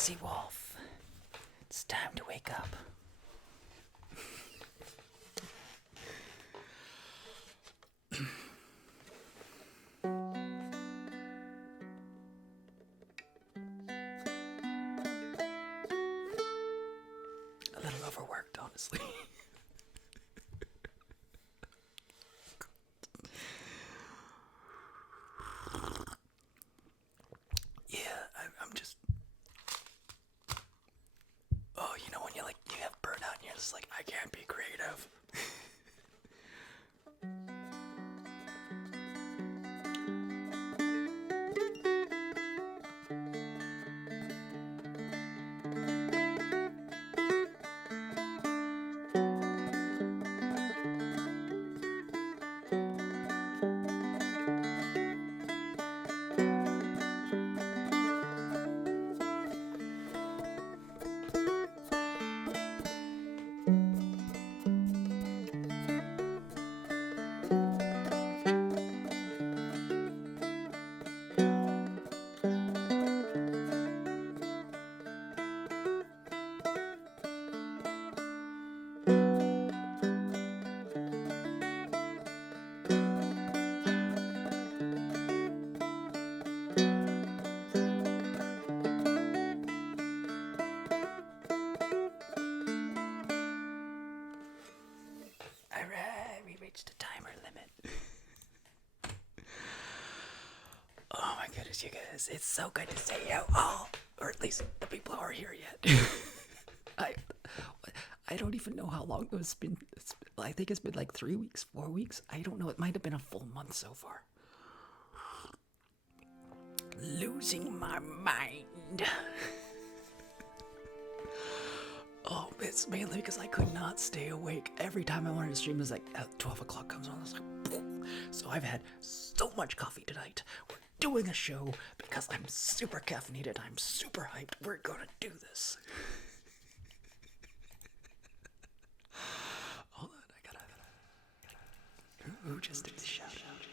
Sexy wolf. It's time to wake up. A little overworked, honestly. Yeah, I'm just. Oh, you know when you have burnout and you're just like, I can't be creative. Alright, we reached the timer limit. Oh my goodness, you guys. It's so good to see you all. Or at least the people who are here yet. I I don't even know how long it's been. I think it's been like 3 weeks, 4 weeks. I don't know. It might have been a full month so far. Losing my mind. Oh, it's mainly because I could not stay awake. Every time I wanted to stream, it was like 12 o'clock comes on. I was like, boom. So I've had so much coffee tonight. We're doing a show because I'm super caffeinated. I'm super hyped. We're gonna do this. Hold on, I gotta. Who just did the shout out?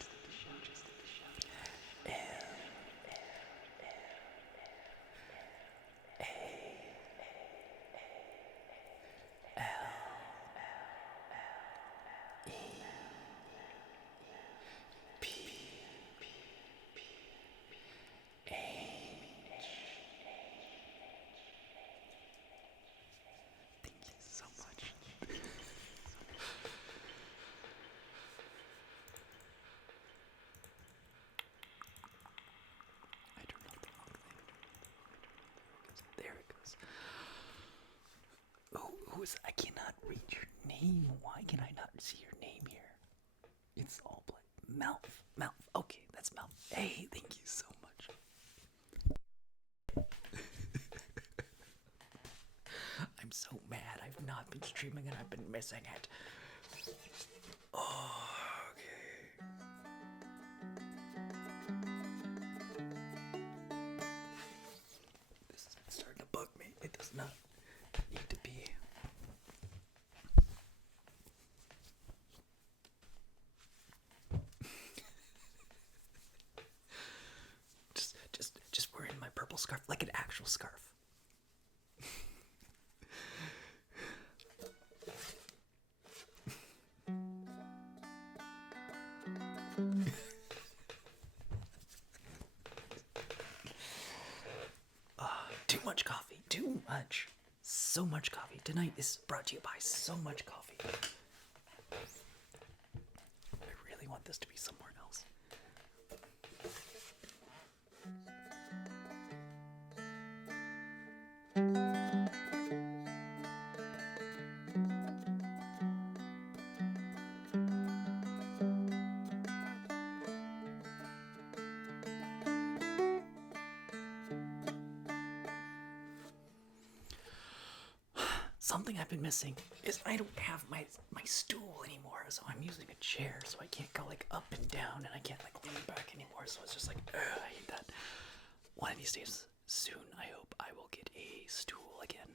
I cannot read your name. Why can I not see your name here? It's all black. Mouth. Okay, that's Mouth. Hey, thank you so much. I'm so mad. I've not been streaming and I've been missing it. Oh, okay. This is starting to bug me. It does not need to be. Just wearing my purple scarf like an actual scarf. Too much coffee. Too much. So much coffee. Tonight is brought to you by so much coffee. I really want this to be somewhere else. Something I've been missing is I don't have my stool anymore, so I'm using a chair, so I can't go like up and down, and I can't like lean back anymore, so it's just like, I hate that. One of these days, soon, I hope I will get a stool again.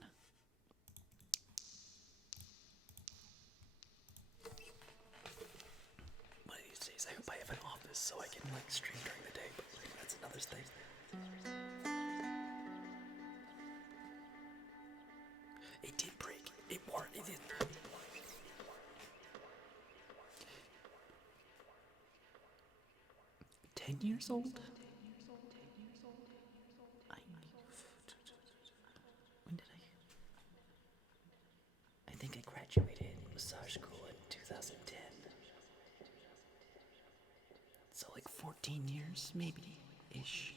One of these days, I hope I have an office so I can like stream during the day, but like, that's another thing. It did break. It wore. It did. 10 years old? When did I think I graduated massage school in 2010. So like 14 years, maybe, ish.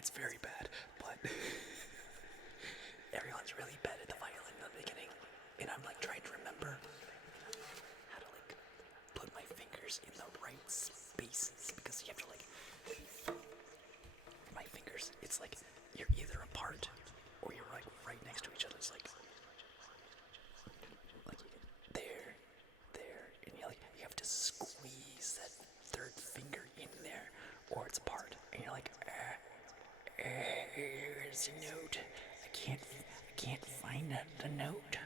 It's very bad, but everyone's really bad at the violin in the beginning, and I'm like trying to remember how to like put my fingers in the right spaces because you have to like my fingers. It's like you're either apart or you're like right next to each other. It's like there, and you have to squeeze that third finger in there, or it's apart, and you're like, here's a note. I can't find the note.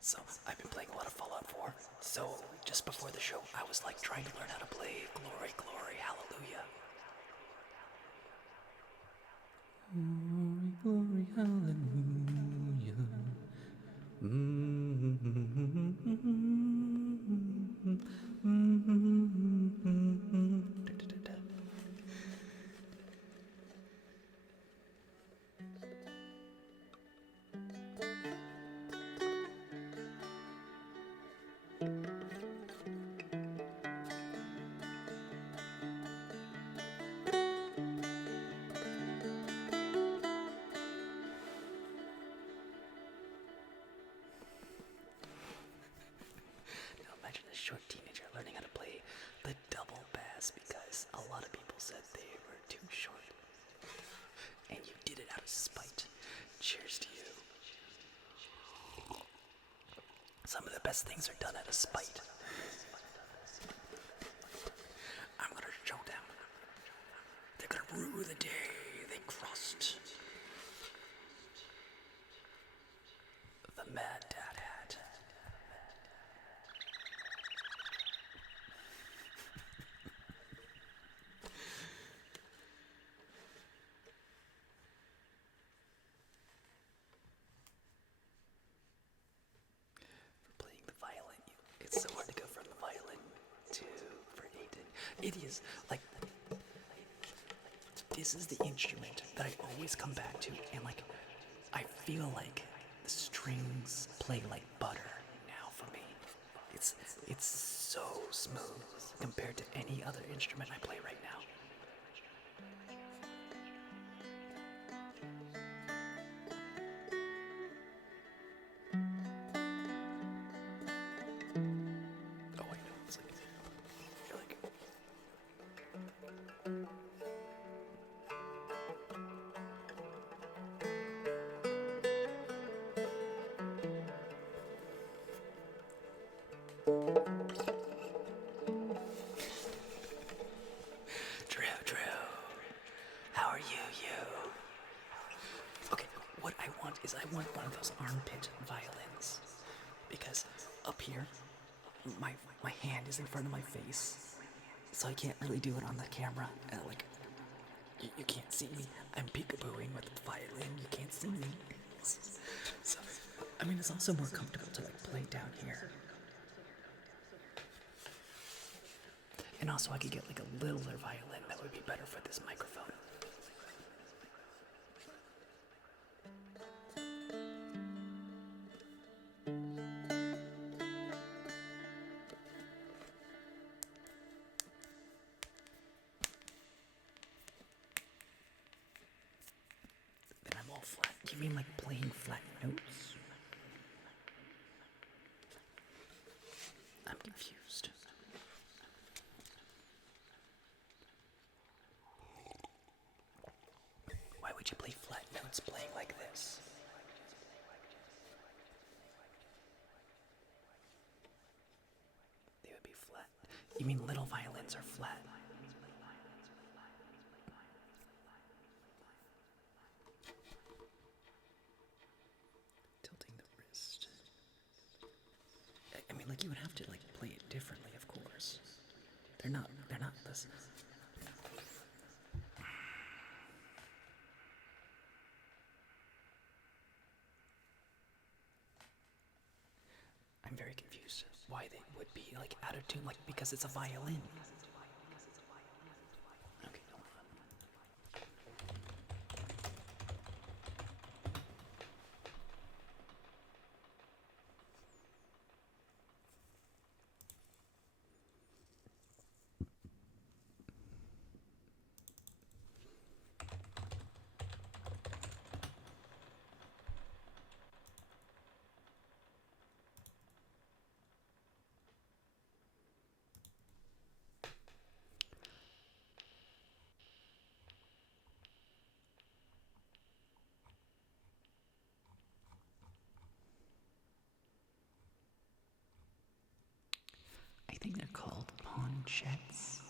So I've been playing a lot of Fallout 4. So just before the show, I was like trying to learn how to play Glory, Glory, Hallelujah. Glory, glory, hallelujah. Now imagine a short teenager learning how to play the double bass because a lot of people said they were too short. And you did it out of spite. Cheers to you. Some of the best things are done out of spite. I'm gonna show them. They're gonna rue the day they crossed the Mad Dad hat. For playing the violin, it's so hard to go from the violin to for Aiden. It is like this is the instrument that I always come back to, and like I feel like the strings play like butter now for me. It's so smooth compared to any other instrument I play right now. Oh, I know. It's like you're like. Drew, how are you? Okay, what I want is I want one of those armpit violins because up here, my hand is in front of my face, so I can't really do it on the camera. Like you can't see me. I'm peekabooing with the violin. You can't see me. So I mean, it's also more comfortable to like play down here. And also I could get like a littler violin that would be better for this microphone. Then I'm all flat. Do you mean like playing flat notes? I'm confused. Why would you play flat notes playing like this? They would be flat. You mean little violins are flat? Tilting the wrist. I mean, like you would have to like play it differently, of course. They're not this. I'm very confused why they would be like out of tune, like because it's a violin. Okay, hold on. think they're called ponchettes.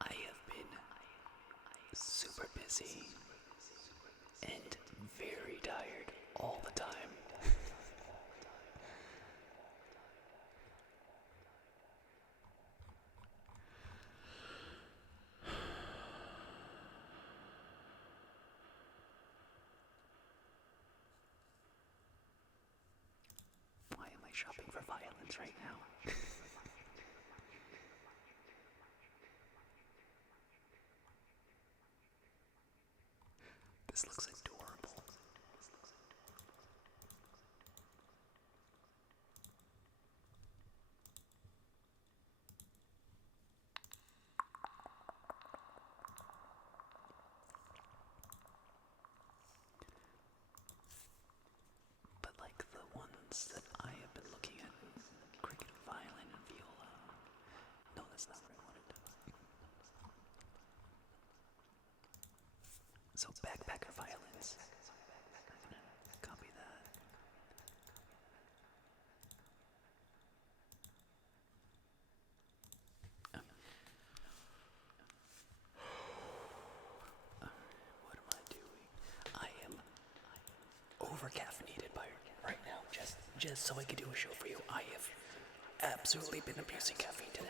I have been super busy and very tired all the time. Why am I shopping for violence right now? This looks adorable. But like the ones that I have been looking at, cricket, violin, and viola. No, that's not what I wanted to. So backpacker violins. Copy that. What am I doing? I am over caffeinated by right now. Just so I could do a show for you. I have absolutely been abusing caffeine today.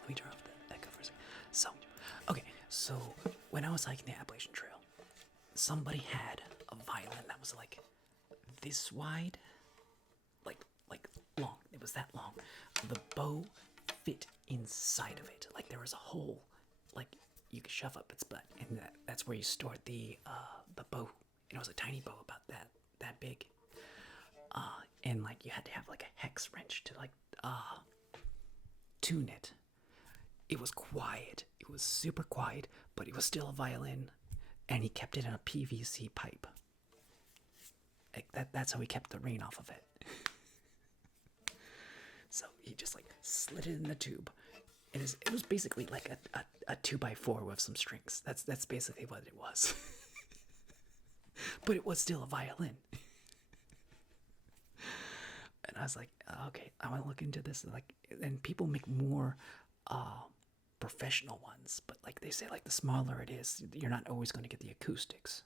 Let me turn off the echo for a second. So when I was hiking the Appalachian Trail, somebody had a violin that was like this wide, like long. It was that long. The bow fit inside of it. Like there was a hole, like you could shove up its butt, and that's where you stored the bow. And it was a tiny bow about that big. And like you had to have like a hex wrench to like tune it. It was quiet. It was super quiet, but it was still a violin, and he kept it in a PVC pipe. Like that's how he kept the rain off of it. So he just like slid it in the tube. It was basically like a 2x4 with some strings. That's basically what it was. But it was still a violin. And I was like, okay, I want to look into this. Like, and people make more professional ones, but like they say, like the smaller it is, you're not always going to get the acoustics.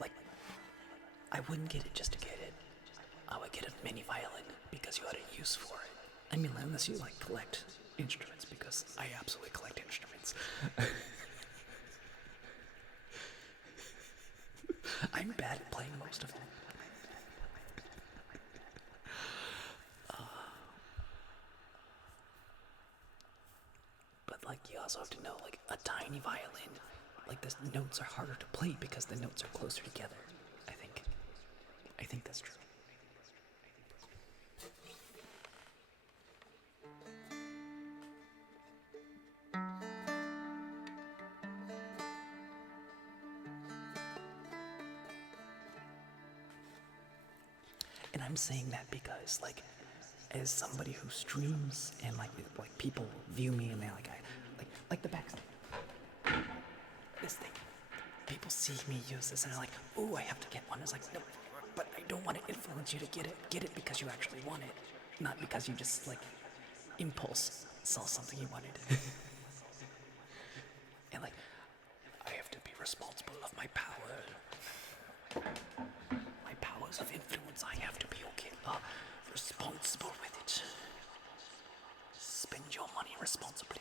Like, I wouldn't get it just to get it. I would get a mini violin because you had a use for it. I mean, unless you like collect instruments, because I absolutely collect instruments. I'm bad at playing most of them. But like, you also have to know, like, a tiny violin, like the notes are harder to play because the notes are closer together. I think. I think that's true. And I'm saying that because, like, as somebody who streams and like people view me and they like the backstage. This thing. People see me use this and they're like, "Ooh, I have to get one." It's like, no, but I don't want to influence you to get it. Get it because you actually want it, not because you just like impulse saw something you wanted. And like, I have to be responsible of my power. My powers of influence. I have to be okay. Responsible with it. Spend your money responsibly.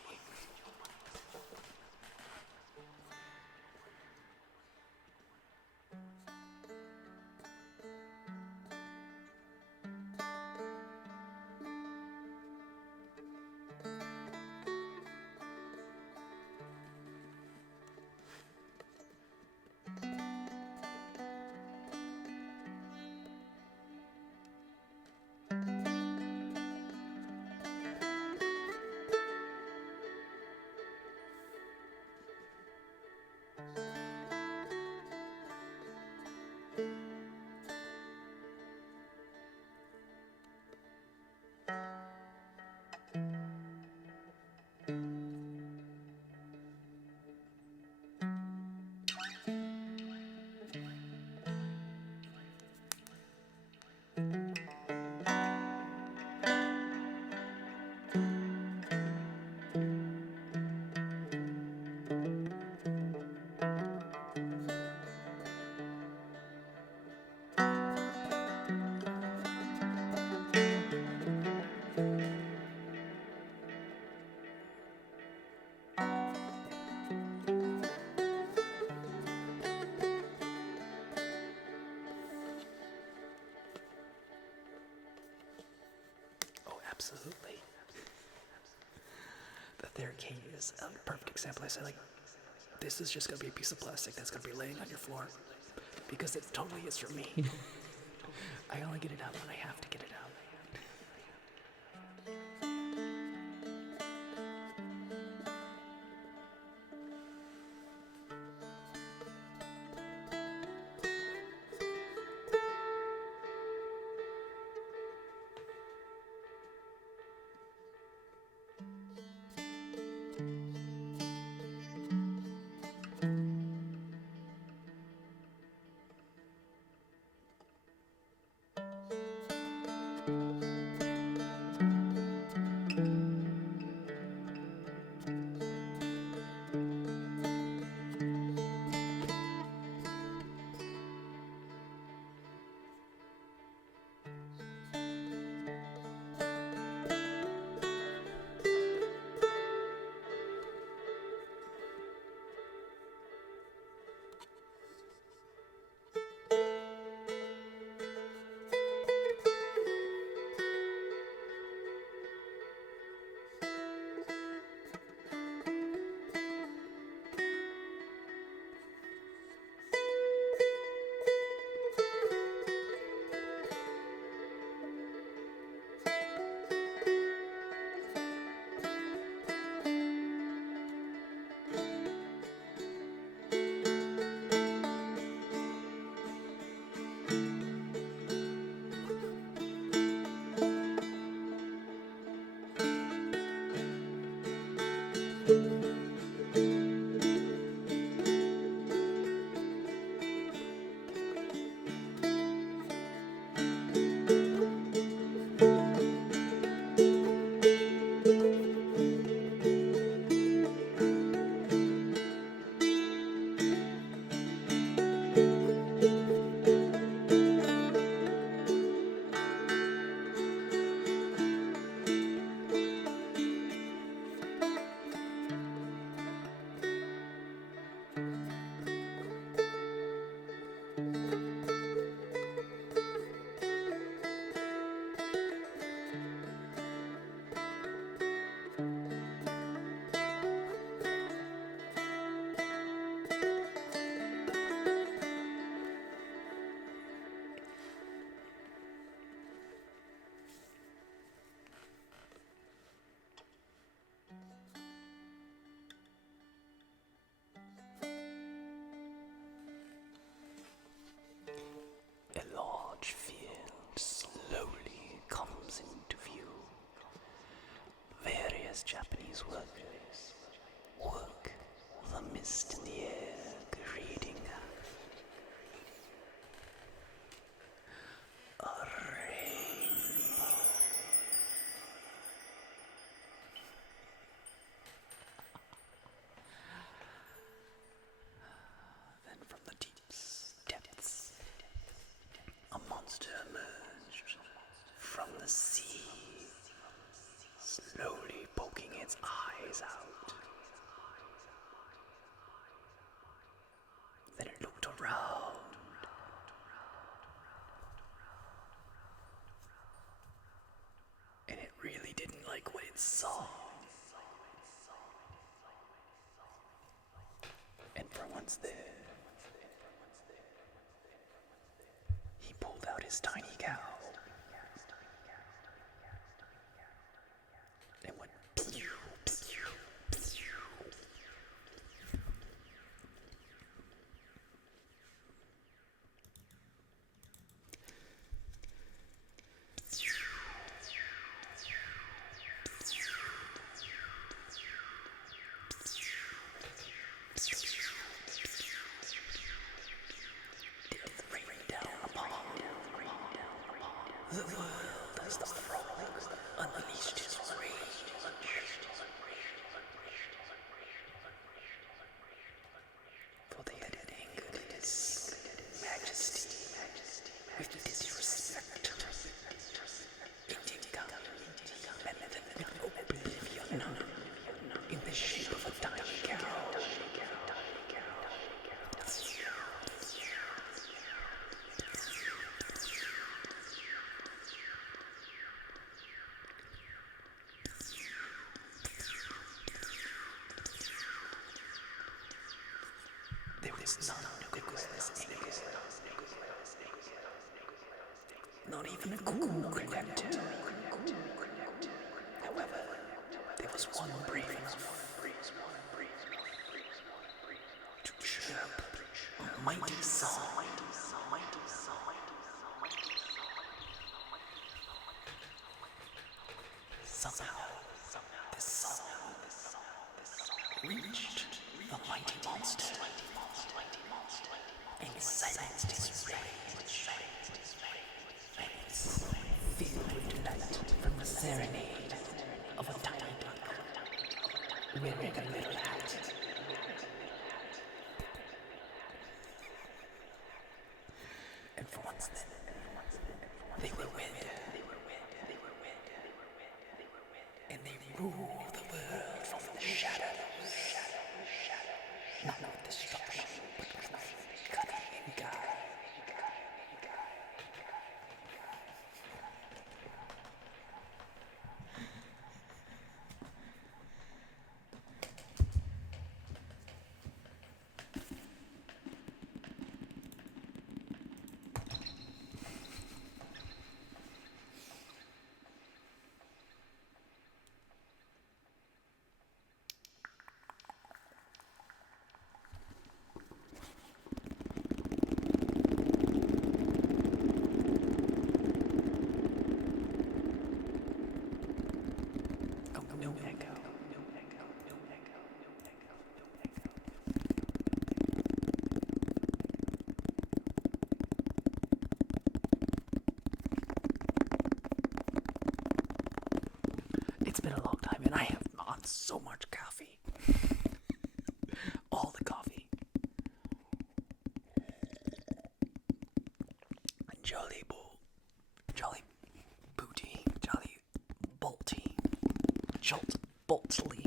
Absolutely. The Theracane is a perfect example. I said, like, this is just gonna be a piece of plastic that's gonna be laying on your floor because it totally is for me. I only get it out when I have to get it out. this Japanese word. Work, the mist in the air, creating a rainbow. Then from the depths, a monster emerged from the sea, slowly poking its eyes out. Then it looked around. And it really didn't like what it saw. And for once there, he pulled out his tiny cow and went pew, pew, pew. The world as the frog unleashed his rage. For they had angered his majesty with disrespect. Indignity and oblivion in the shape of a tiny cow. There was none who could this anger. Not even a cuckoo could connect him. However, there was one brave enough to chirp a mighty song. Somehow, this song reached the mighty monster and silenced his rage. And it's filled with delight from the serenade of a tiny duck wearing a little hat. And for once then, they were wed. And they rule the world from the shadows. Not with destruction, but with cunning and guile. It's been a long time and I have not so much coffee. All the coffee. Jolly booty, jolly bolty, jolt boltly.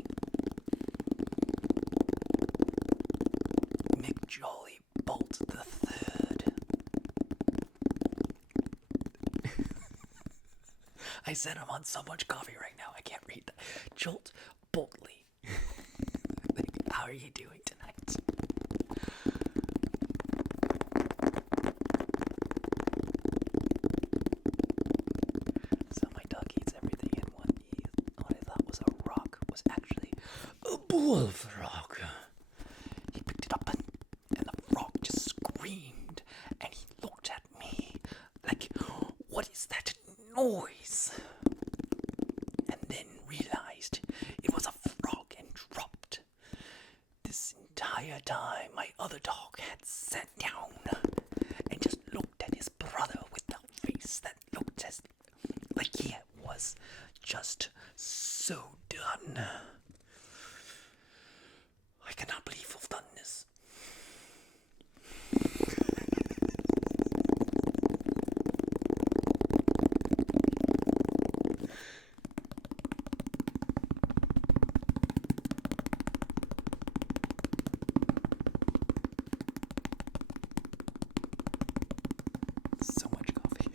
Mick Jolly Bolt the Third. I said I'm on so much coffee right now, I can't read that. Jolt Boltley. How are you doing tonight? So my dog eats everything, and what I thought was a rock was actually a bullfrog. He picked it up and the frog just screamed, and he looked at me like, what is that noise? And then realized it entire time, my other dog had sat down and just looked at his brother with a face that looked as like he was just so done. I cannot believe we've done this. So much coffee.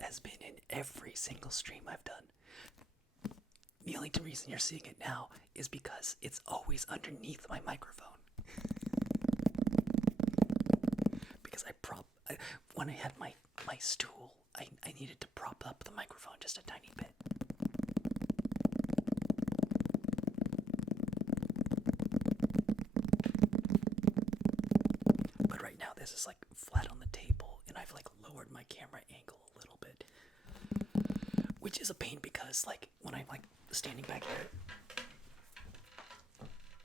has been in every single stream I've done. The only reason you're seeing it now is because it's always underneath my microphone. Because when I had my stool, I needed to prop up the microphone just a tiny bit. But right now this is like flat on the table, and I've like lowered my camera angle a little bit. Which is a pain because like when I'm like standing back here,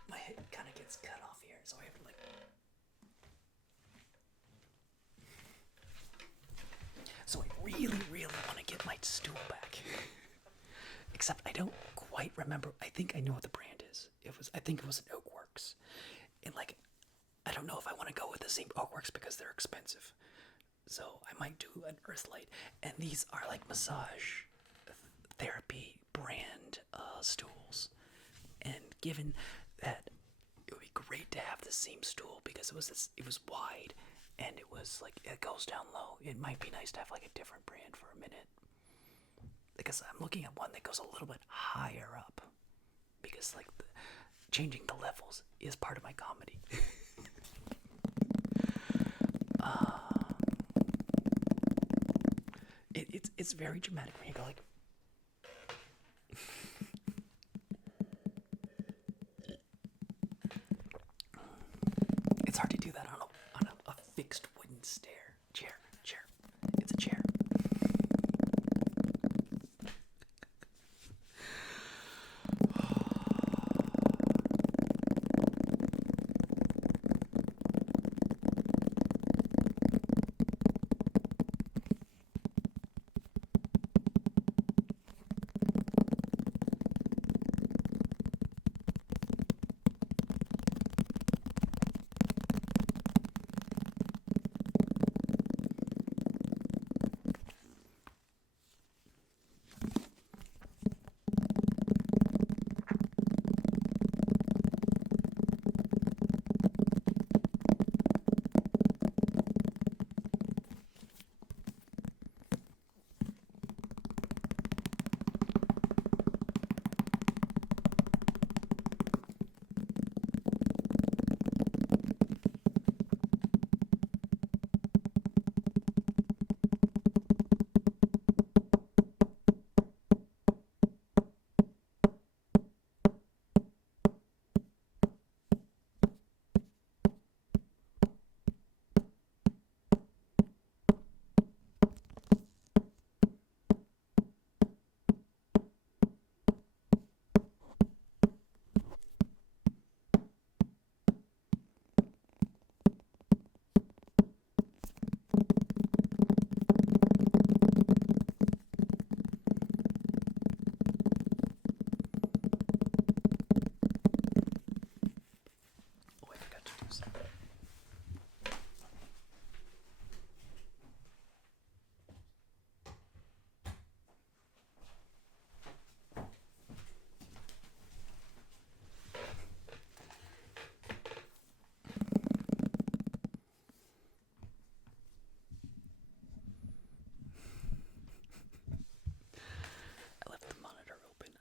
my head kind of gets cut off here, so I have to like. So I really, really want to get my stool back. Except I don't quite remember. I think I know what the brand is. I think it was an Oakworks, and like, I don't know if I want to go with the same Oakworks because they're expensive. So I might do an Earthlight, and these are like massage therapy brand stools. And given that it would be great to have the same stool because it was wide and it was like it goes down low, it might be nice to have like a different brand for a minute. Because I'm looking at one that goes a little bit higher up, because like changing the levels is part of my comedy. It's very dramatic when you go like. It's hard to do that on a fixed wooden chair. It's a chair.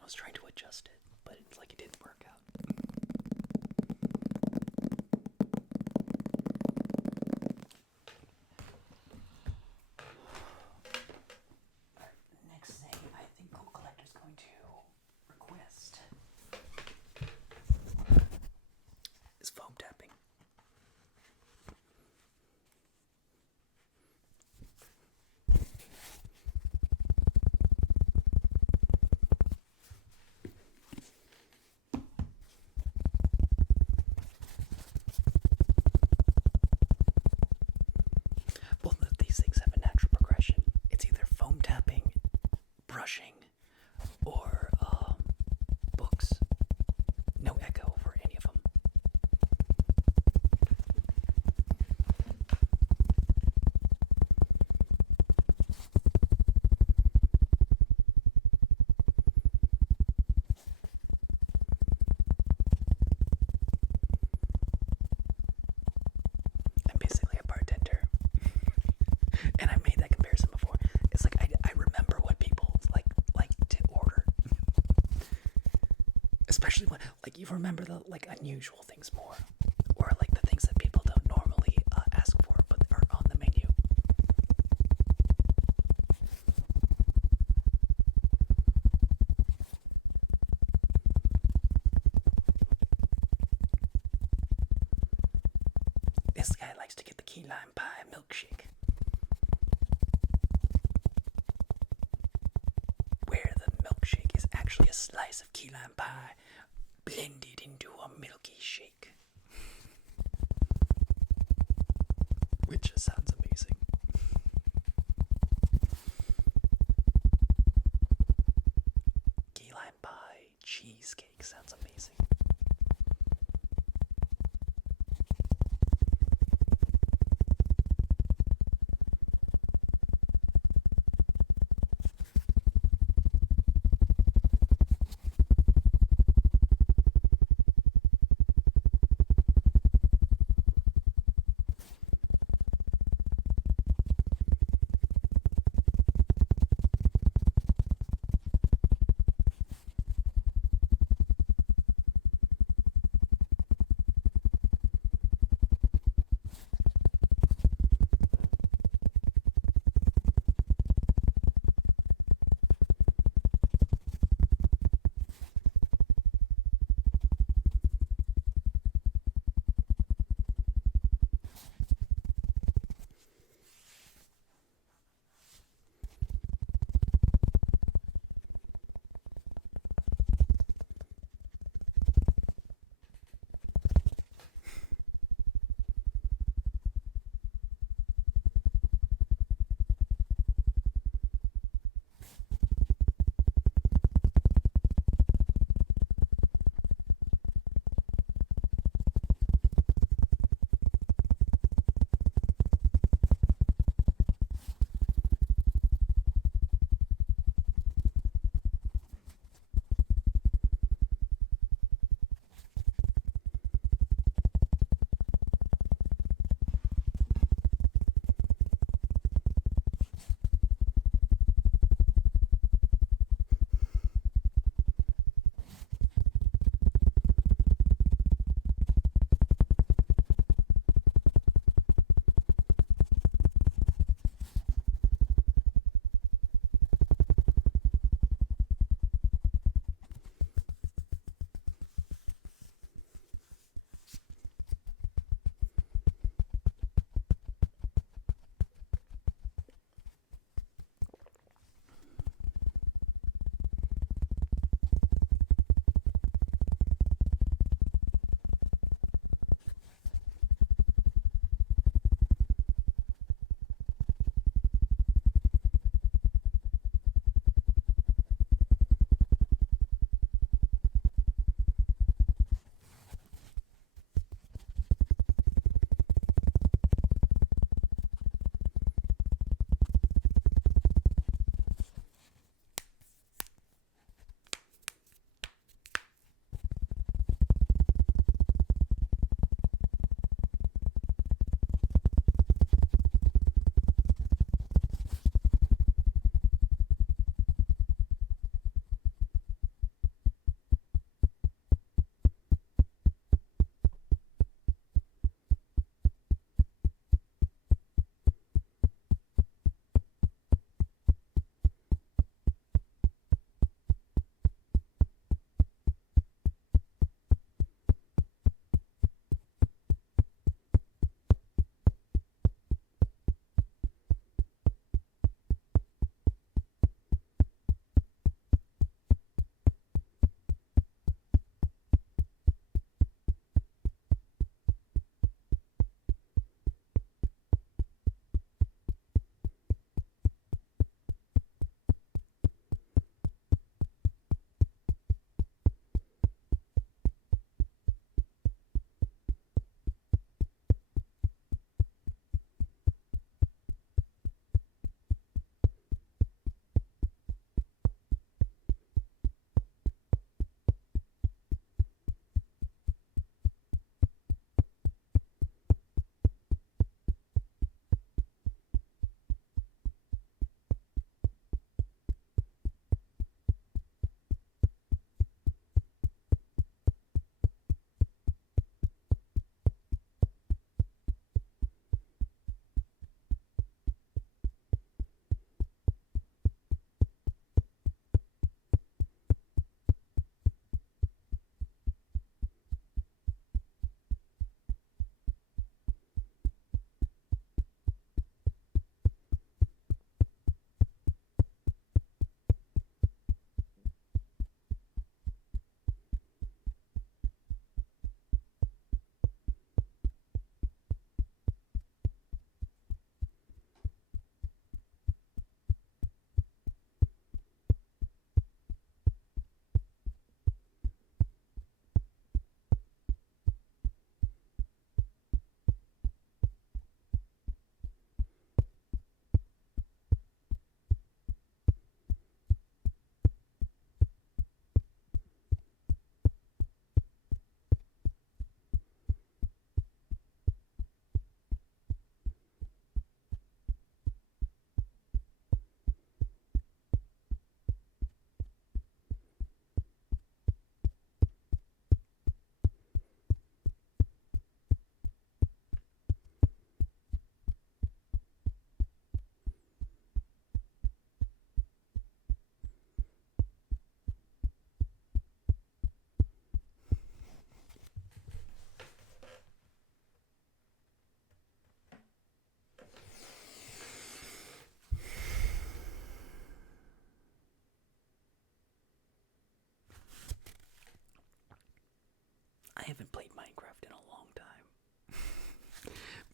Was trying to adjust it, but it's like it didn't work out. Alright, next thing I think Cool Collector's going to request is foam tapping. Brushing or books. No echo for any of them. I'm basically a bartender. And I made that comparison before. It's like I especially when like you remember the like unusual things more, or like the things that people don't normally ask for but are on the menu. This guy likes to get the key lime pie milkshake, where the milkshake is actually a slice of key lime pie blended into a milky shake. Which sounds amazing. Key lime pie cheesecake sounds amazing.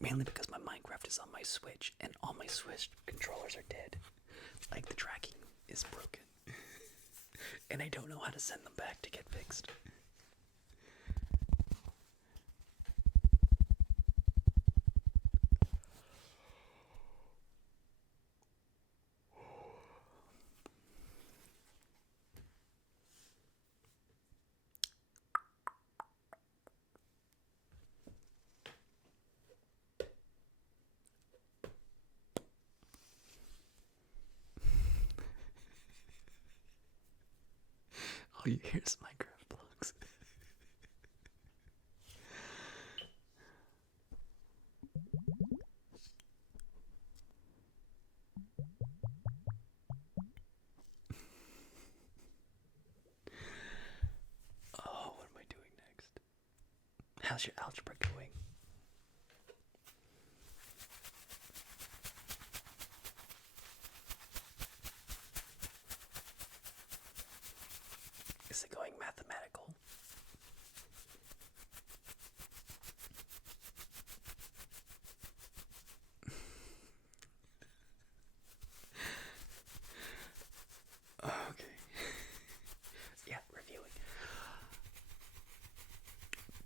Mainly because my Minecraft is on my Switch, and all my Switch controllers are dead. Like, the tracking is broken. And I don't know how to send them back to get fixed. All you hear is Minecraft blocks. Oh, what am I doing next? How's your algebra going? Is it going mathematical? Okay. Yeah, reviewing.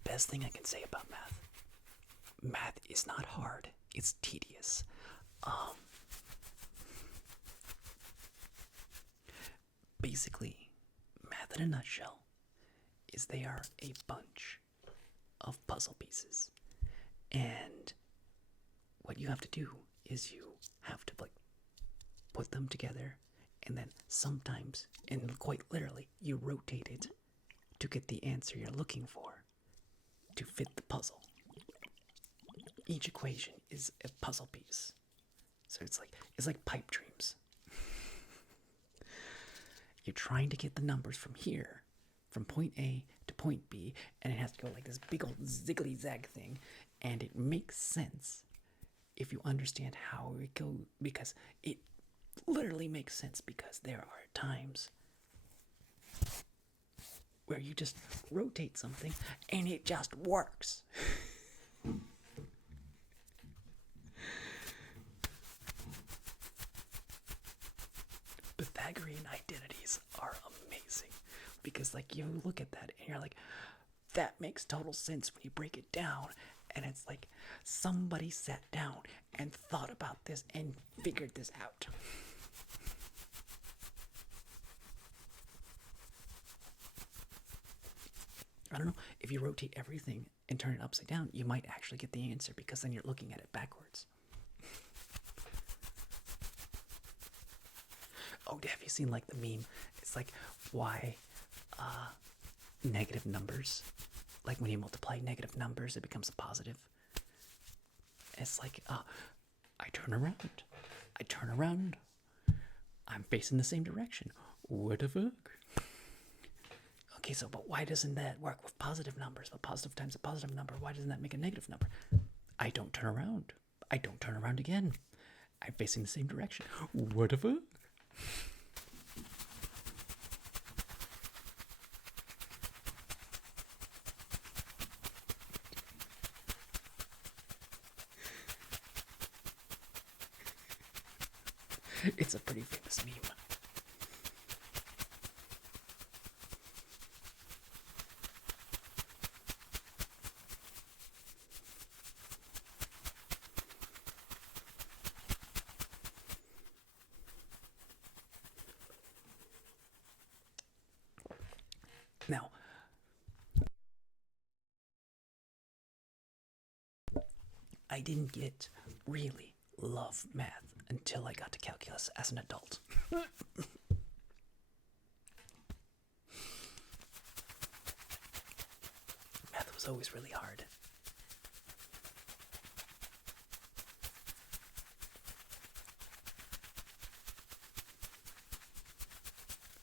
Best thing I can say about math. Math is not hard. It's tedious. Basically, math in a nutshell is they are a bunch of puzzle pieces. And what you have to do is you have to like put them together, and then sometimes, and quite literally, you rotate it to get the answer you're looking for to fit the puzzle. Each equation is a puzzle piece. So it's like pipe dreams. You're trying to get the numbers from here, from point A to point B, and it has to go like this big old ziggly zag thing, and it makes sense if you understand how it goes, because it literally makes sense, because there are times where you just rotate something and it just works. Pythagorean identities are amazing, because like you look at that and you're like, that makes total sense when you break it down, and it's like somebody sat down and thought about this and figured this out. I don't know, if you rotate everything and turn it upside down, you might actually get the answer, because then you're looking at it backwards. Oh, have you seen like the meme? It's like, why negative numbers, like when you multiply negative numbers, it becomes a positive. It's like, I turn around, I'm facing the same direction. What the fuck? Okay, so but why doesn't that work with positive numbers? But positive times a positive number, why doesn't that make a negative number? I don't turn around. I don't turn around again. I'm facing the same direction. What the fuck? It's a pretty famous meme. Now, I didn't get really love math until I got to calculus as an adult. Math was always really hard.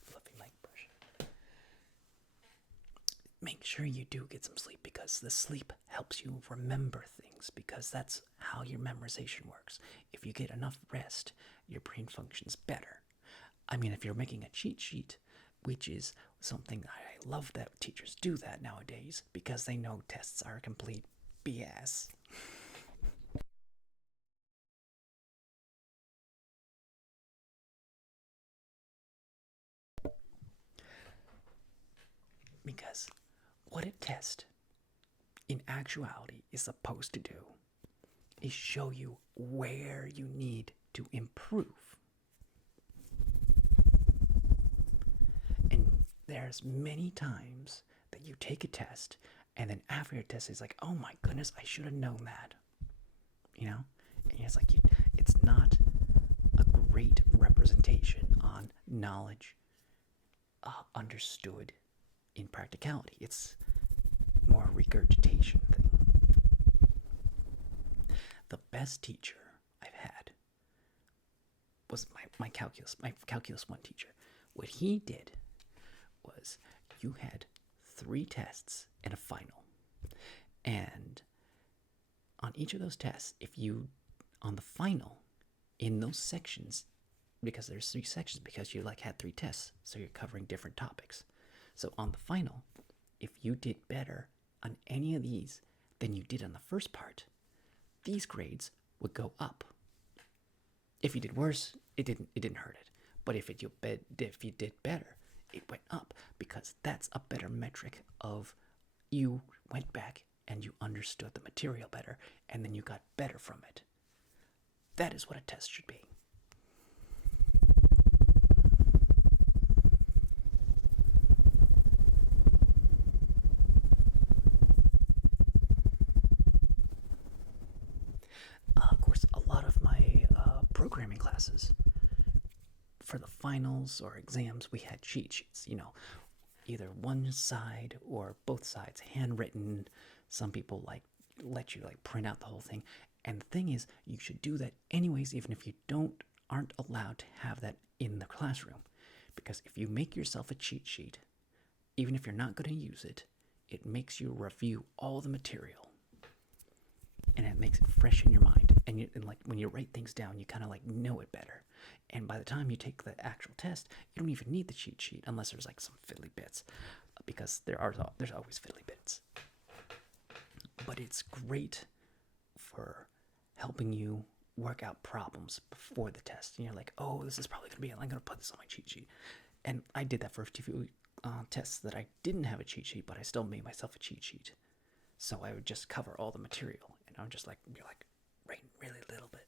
Fluffy mic brush. Make sure you do get some sleep, because the sleep helps you remember things, because that's how your memorization works. If you get enough rest, your brain functions better. I mean, if you're making a cheat sheet, which is something I love that teachers do that nowadays, because they know tests are complete BS. Because what a test, in actuality, is supposed to do is show you where you need to improve. And there's many times that you take a test, and then after your test, it's like, oh my goodness, I should have known that. You know? And it's like, it's not a great representation on knowledge understood in practicality. It's more a regurgitation thing. The best teacher I've had was my calculus 1 teacher. What he did was you had 3 tests and a final. And on each of those tests, on the final, in those sections, because there's 3 sections, because you had 3 tests, so you're covering different topics. So on the final, if you did better on any of these than you did on the first part, these grades would go up. If you did worse, it didn't hurt it. But if you did better, it went up, because that's a better metric of you went back and you understood the material better, and then you got better from it. That is what a test should be. Of course, a lot of my programming classes, for the finals or exams, we had cheat sheets, either one side or both sides, handwritten. Some people let you print out the whole thing. And the thing is, you should do that anyways, even if you aren't allowed to have that in the classroom. Because if you make yourself a cheat sheet, even if you're not going to use it, it makes you review all the material. And it makes it fresh in your mind. And when you write things down, you kind of know it better. And by the time you take the actual test, you don't even need the cheat sheet unless there's some fiddly bits, because there's always fiddly bits. But it's great for helping you work out problems before the test. And you're like, oh, this is probably going to be, I'm going to put this on my cheat sheet. And I did that for a few tests that I didn't have a cheat sheet, but I still made myself a cheat sheet. So I would just cover all the material, and I'm just you're writing really little bit.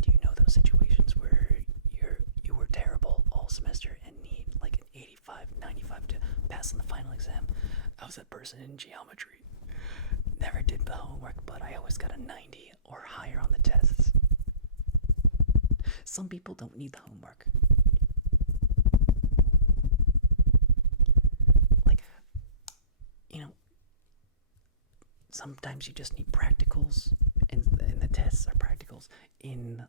Do you know those situations where you were terrible all semester and need an 85, 95 to pass on the final exam? I was that person in geometry. Never did the homework, but I always got a 90 or higher on the tests. Some people don't need the homework. Sometimes you just need practicals, and the tests are practicals. In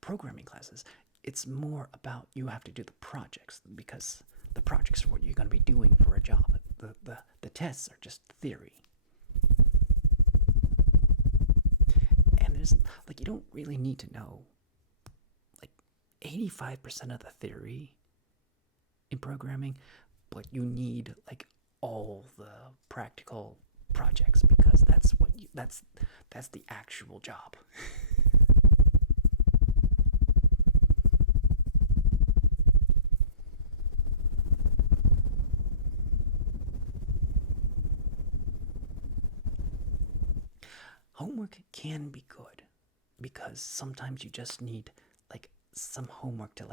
programming classes, it's more about you have to do the projects, because the projects are what you're going to be doing for a job. The tests are just theory. And there's you don't really need to know 85% of the theory in programming, but you need all the practical projects, because that's the actual job. Homework can be good, because sometimes you just need some homework to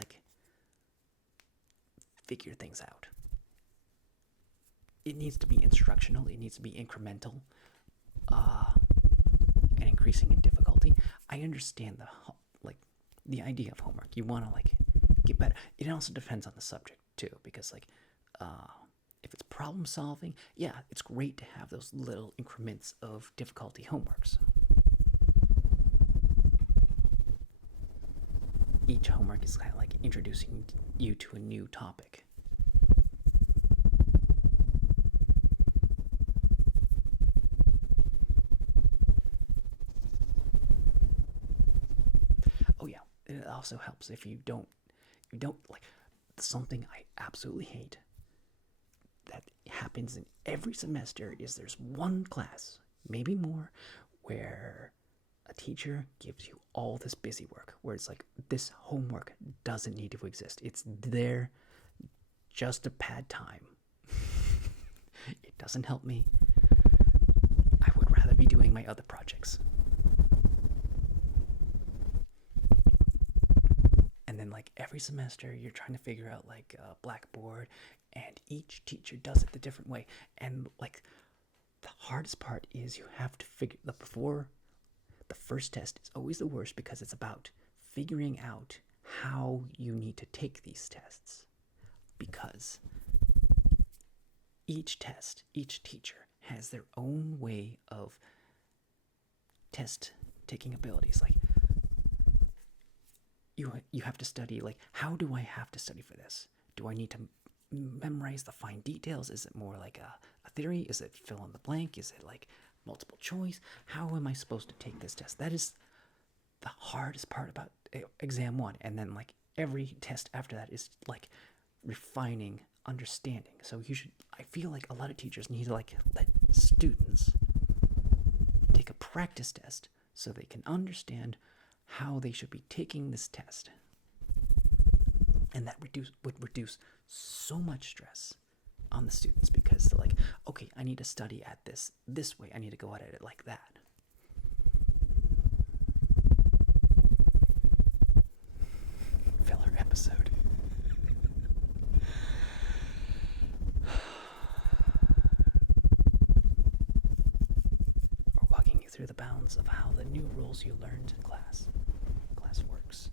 figure things out. It needs to be instructional, it needs to be incremental, and increasing in difficulty. I understand the idea of homework. You want to get better. It also depends on the subject too, because if it's problem solving, yeah, it's great to have those little increments of difficulty homeworks. Each homework is kind of introducing you to a new topic. also helps if you don't like something I absolutely hate that happens in every semester is there's one class, maybe more, where a teacher gives you all this busy work where it's like this homework doesn't need to exist. It's there just to pad time. It doesn't help me. I would rather be doing my other projects. And then like every semester you're trying to figure out like a blackboard, and each teacher does it the different way. And like the hardest part is you have to figure the first test is always the worst because it's about figuring out how you need to take these tests. Because each test, each teacher has their own way of test taking abilities. Like you have to study, like, how do I have to study for this? Do I need to memorize the fine details? Is it more like a theory? Is it fill in the blank? Is it like multiple choice? How am I supposed to take this test? That is the hardest part about exam one. And then like every test after that is like refining understanding. So I feel like a lot of teachers need to like let students take a practice test so they can understand how they should be taking this test. And that would reduce so much stress on the students because they're like, okay, I need to study at this way. I need to go at it like that. Filler episode. We're walking you through the bounds of how the new rules you learned in class works.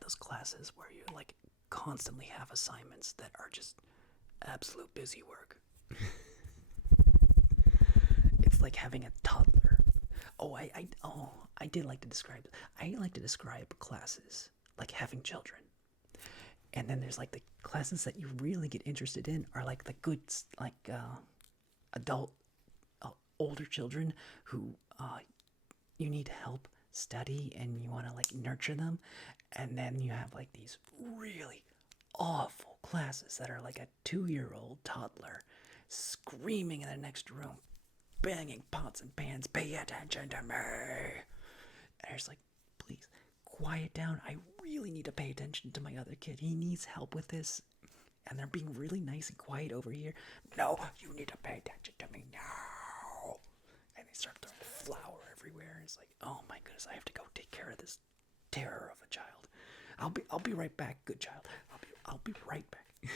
Those classes where you like constantly have assignments that are just absolute busy work. It's like having a toddler. I did like to describe it. I like to describe classes like having children. And then there's like the classes that you really get interested in are like the good, like adult, older children who you need help study and you want to like nurture them. And then you have like these really awful classes that are like a 2-year-old toddler screaming in the next room, banging pots and pans, pay attention to me. And it's like, please quiet down. I really need to pay attention to my other kid. He needs help with this. And they're being really nice and quiet over here. No, you need to pay attention to me now. And they start throwing flour everywhere. It's like, oh my goodness, I have to go take care of this terror of a child. I'll be right back, good child. I'll be right back.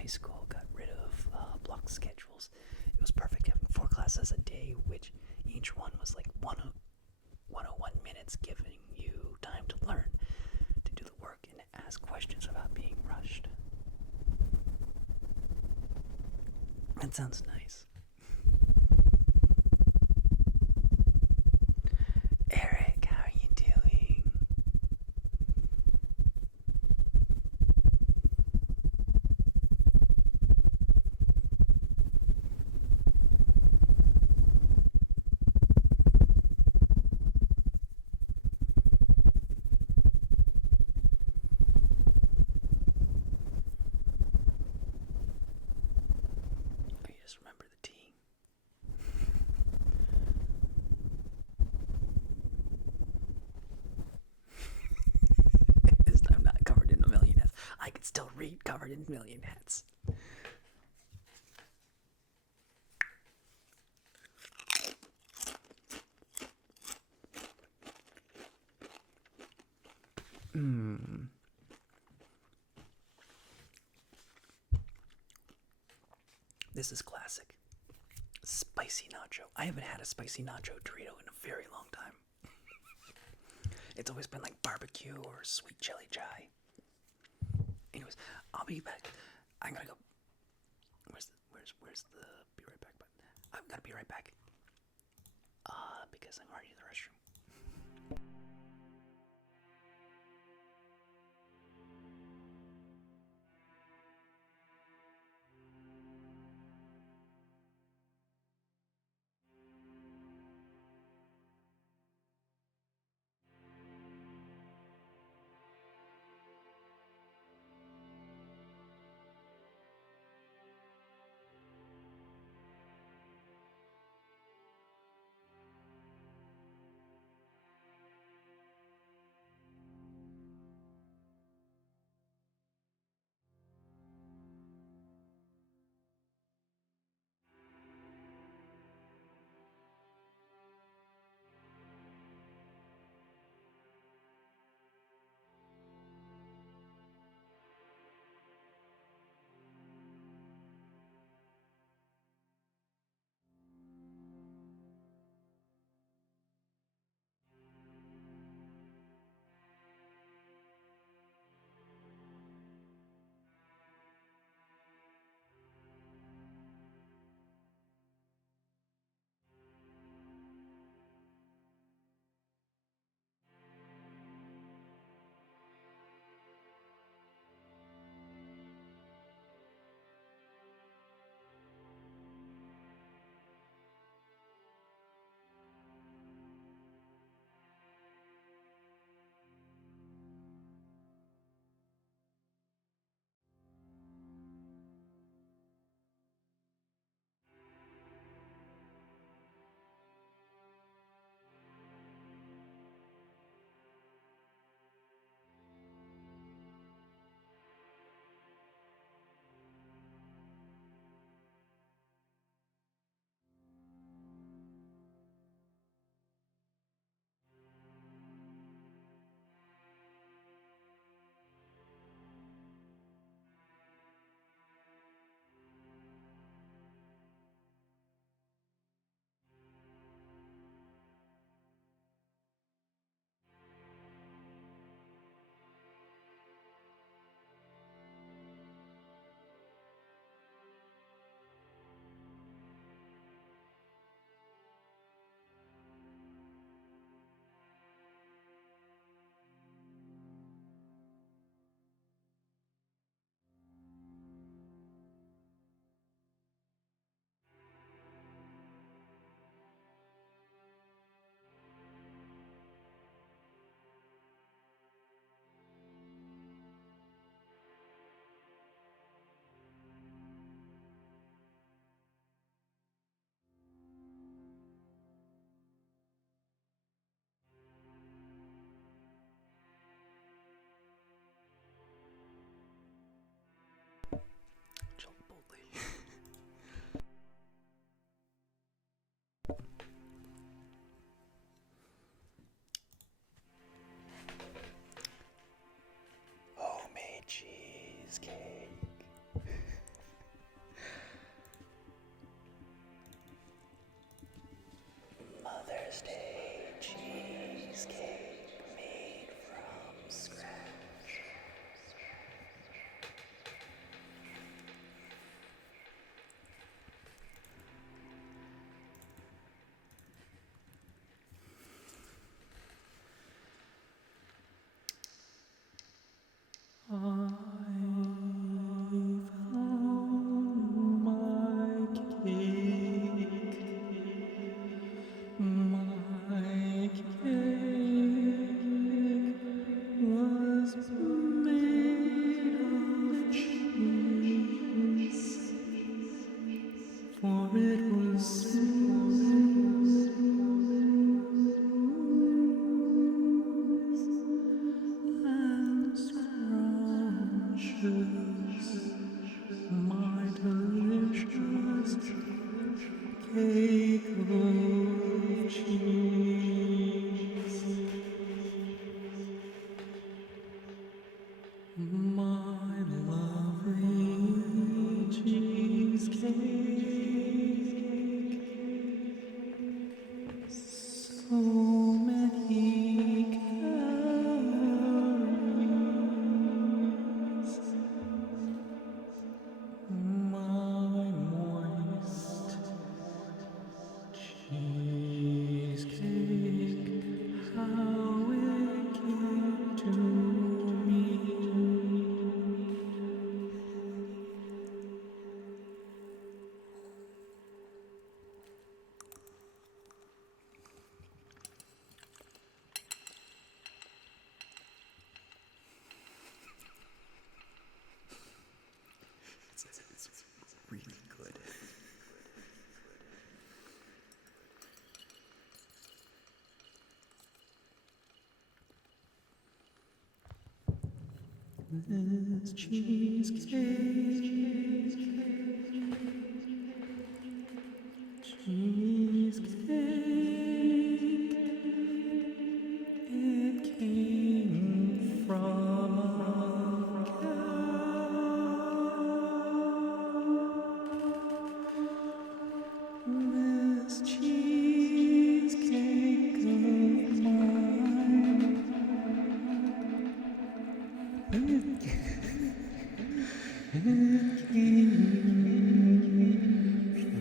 High school got rid of block schedules. It was perfect having 4 classes a day, which each one was like 101 minutes, giving you time to learn, to do the work, and ask questions without being rushed. That sounds nice. Eric, how are you doing? could still read covered in million hats. This is classic. Spicy nacho. I haven't had a spicy nacho Dorito in a very long time. It's always been like barbecue or sweet chili chai. Anyways, I'll be back. I'm gonna go. Where's the be right back button? I'm gonna be right back. Because I'm already in the restroom. Homemade cheesecake. Mother's Day cheesecake made from scratch. I found my cake. My cake was made of cheese, for it was smooth and scrumptious. cake of cheese. My lovely cheesecake. So many calories. My moist cheesecake, how it came to me. It's really good. This cheesecake, it came from a cow. This cheesecake of mine, it came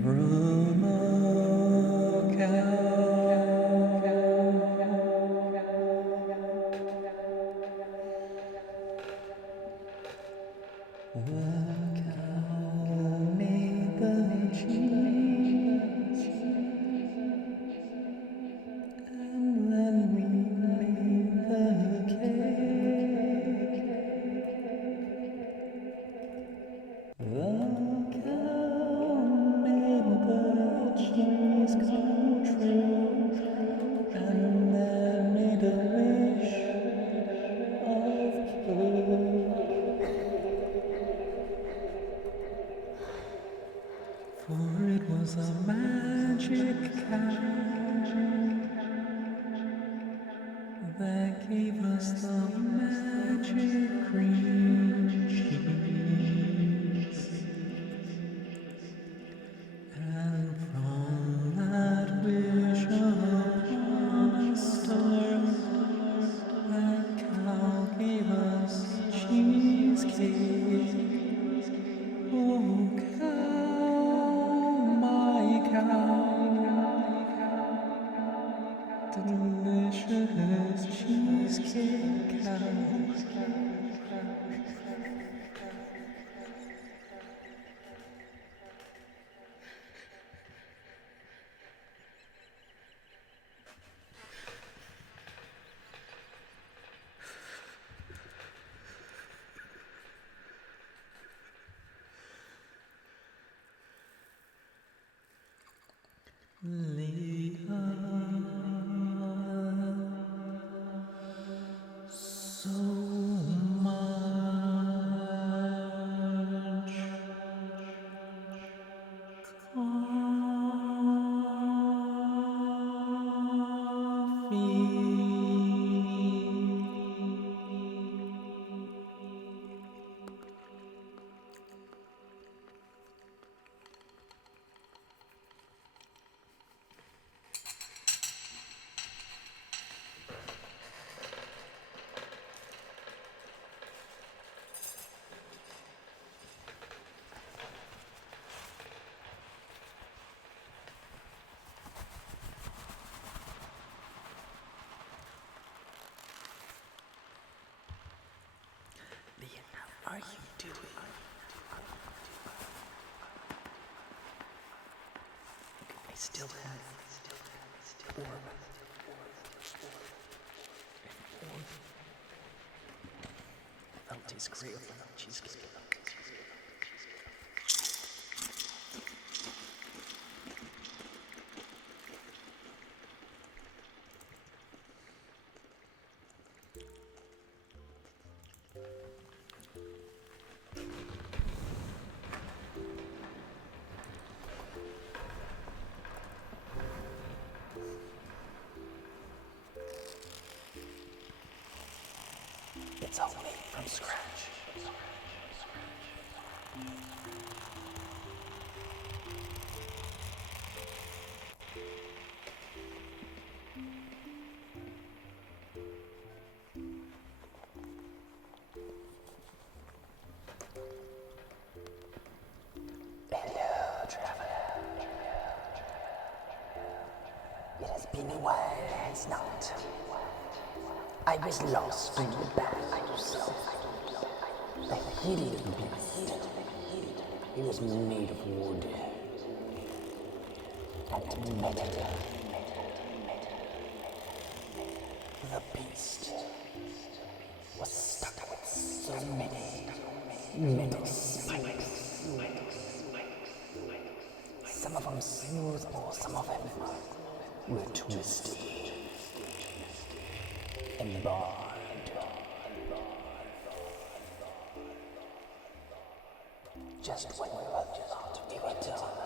from a cow. The cow made the cheese, and then we made the cake. The cow made the cheese come true, and then made a wish of poo. For it was a magic cow that gave us the magic cream cheese. And from that wish upon a star, that cow gave us cheesecake. Oh, cow, my cow, delicious cheesecake cow. Leah, so much Leah, how are you doing? I still have orb. That'll taste great with cheesecake. It's all made from scratch. Hello, traveler. It has been a while, has not? I was lost in the back yourself. A hideous beast. He was made of wood and metal. The beast was stuck with so many metal spikes. Some of them smooth, or some of them were twisted and barbed. Just when we thought we were done,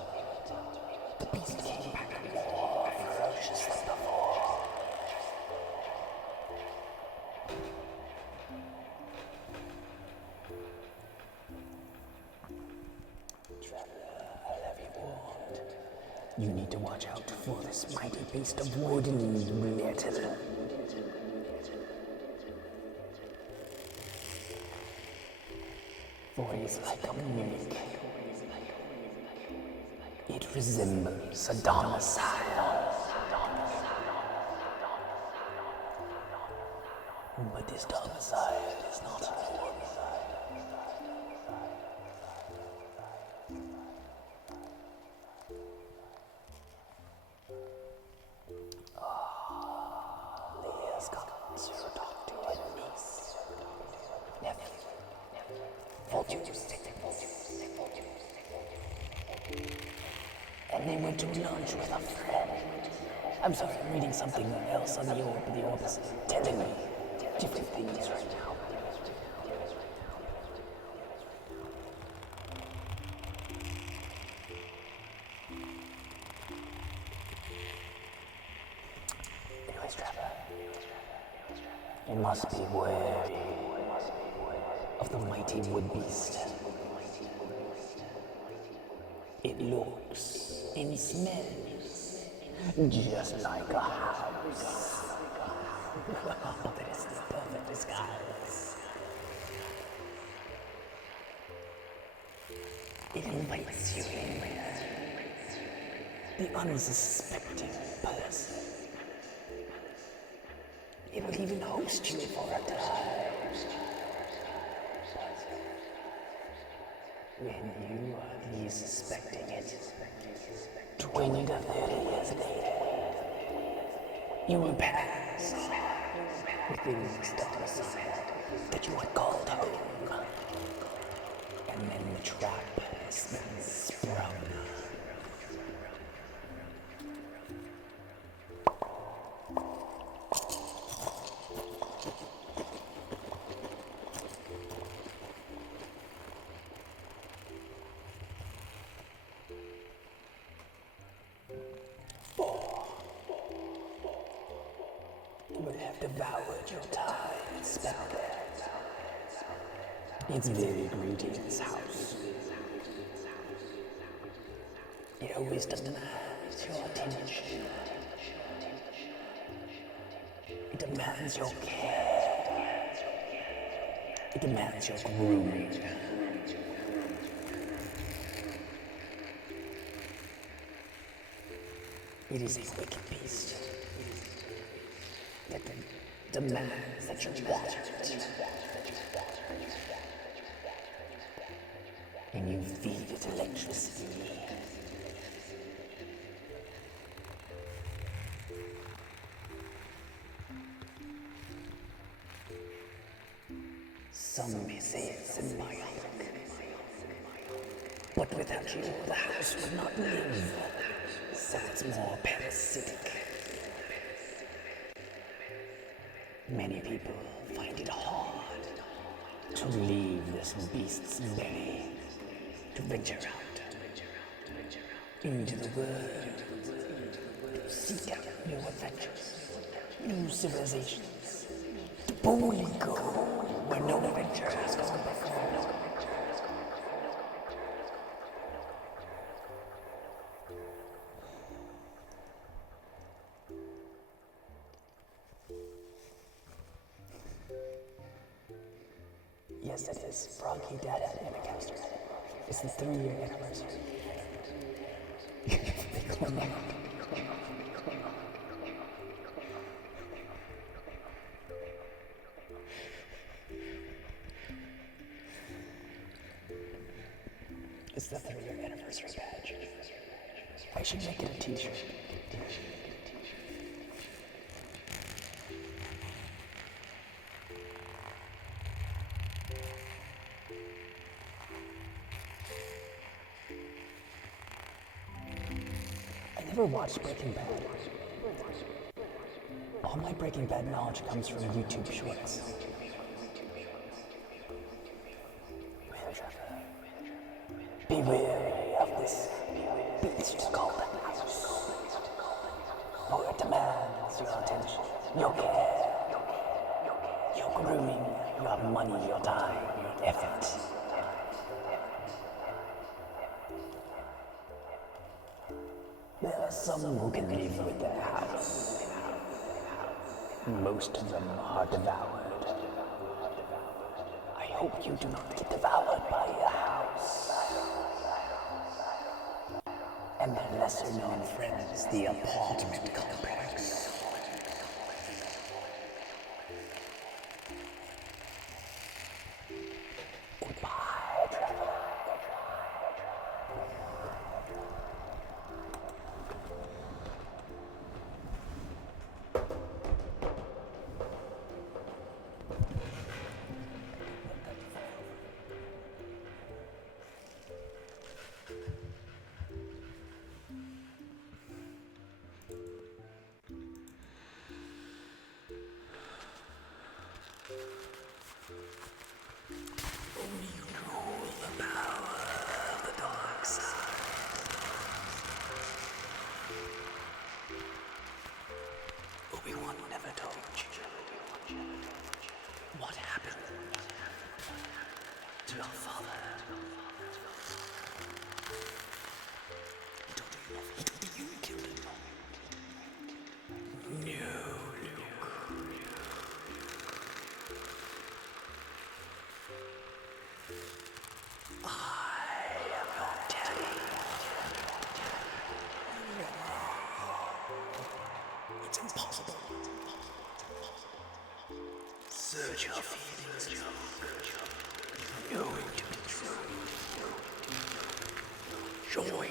the beast came back more ferocious than before. Traveler, I'll have you warned. You need to watch out for this mighty beast of wood and metal. For it is like a mimic. It resembles a domicile. But this domicile is not a form. Leah's got to talk to her niece. Nephew. And they went to lunch with a friend. I'm sorry, I'm reading something else on the orbis telling me different things right now. Anyways, Trevor, you must be wary of the mighty wood beast. It looks and smells just like a house. That is the perfect disguise. It invites you in, the unsuspecting person. It will even host you for a time. When you are least suspecting it, 20 to 30 years later, you will pass within the domicile that you had called home, and then the trap has been sprung. Will have devoured your time and spent there. It's very greedy in this house. It always demands your attention. It demands your care. It demands your grooming. It is a wicked beast that demands that you water it. And you feed it electricity. Some may say it's symbiotic. But without you, the house would not live. So it's more parasitic. Many people find it hard to leave this beast's belly, to venture out into the world, to seek out new adventures, new civilizations, to boldly go where no picture has gone before. Yes, it is. Froggy Dead and a Caster. It's the 3-year anniversary. It's the 3-year anniversary badge. I should make it a t-shirt. I never watched Breaking Bad. All my Breaking Bad knowledge comes from YouTube shorts. Be wary of this beast called the house. For it demands your attention, your care, your grooming, your money, your time, your effort. There are some who can live with their house. Most of them are devoured. I hope you do not get devoured by your house. And their lesser known friends, the apartment complex. Goodbye, Trevor. Only you know the power of the dark side. Obi-Wan never told you what happened to your father. He told you nothing. He told you killed him. No, Luke. I am your daddy. It's impossible. Search your feelings, Joe. Know it to be true. Join me.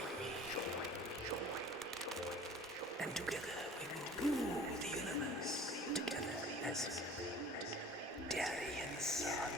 And together we will rule the universe. Together as daddy and son.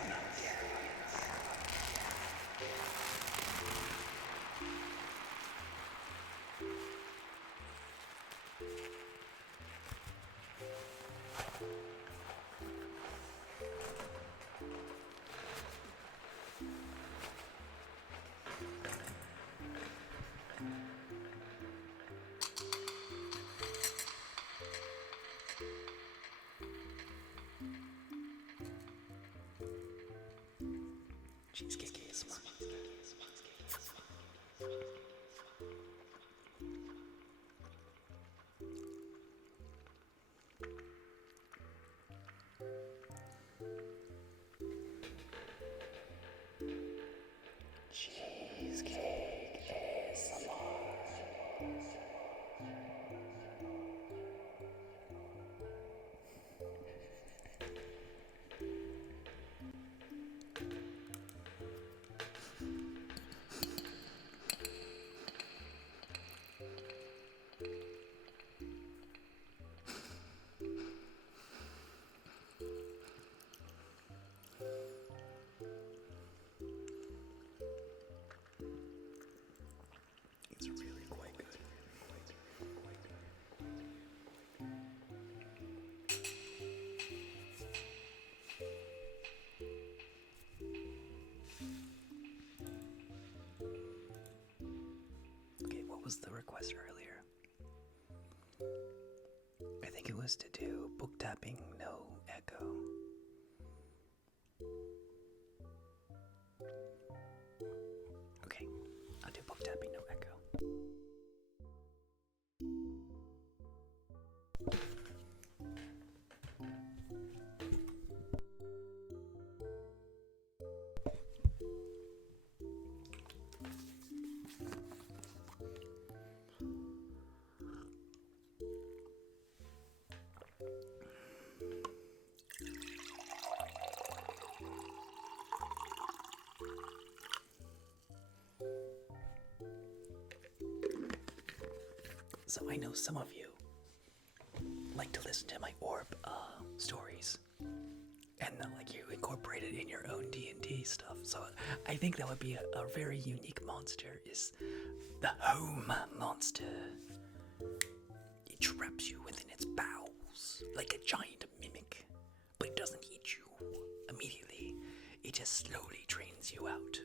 Cheesecake ASMR. Cheesecake ASMR. It's really quite good. Okay, what was the request earlier? I think it was to do book tapping, no echo. So I know some of you like to listen to my orb stories, and then like you incorporate it in your own D&D stuff. So I think that would be a very unique monster. Is the home monster. It traps you within its bowels like a giant mimic, but it doesn't eat you immediately. It just slowly drains you out.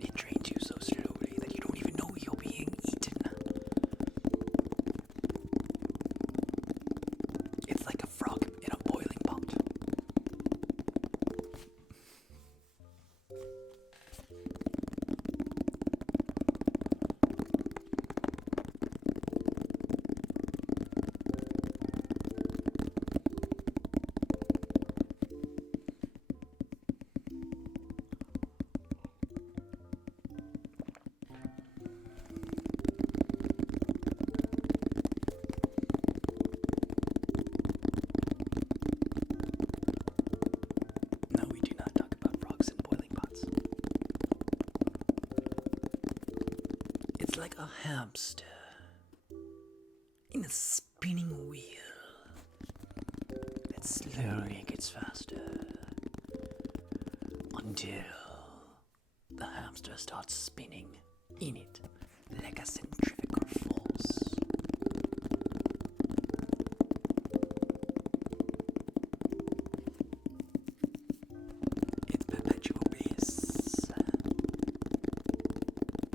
It drains you so slowly that you don't even know you're being eaten. It's like a frog in a boiling pot. No, we do not talk about frogs in boiling pots. It's like a hamster in a spinning wheel that slowly gets faster until the hamster starts spinning in it like a centrifugal force. It's perpetual bliss.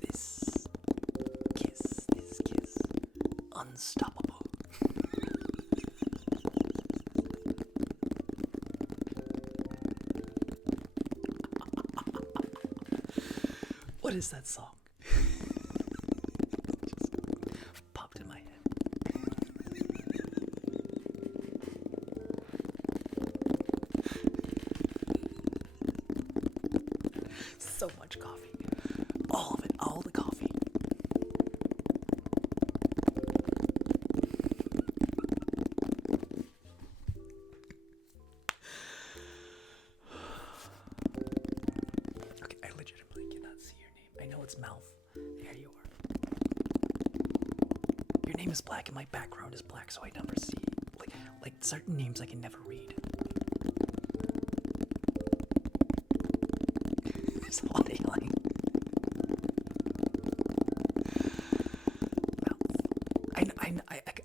This kiss, unstoppable. What is that song? Just popped in my head. So much coffee. All of it, all the coffee. Okay, I legitimately cannot see your name. I know it's Mouth. There you are. Your name is black and my background is black, so I never see. Like certain names I can never read. There's a lot of yelling.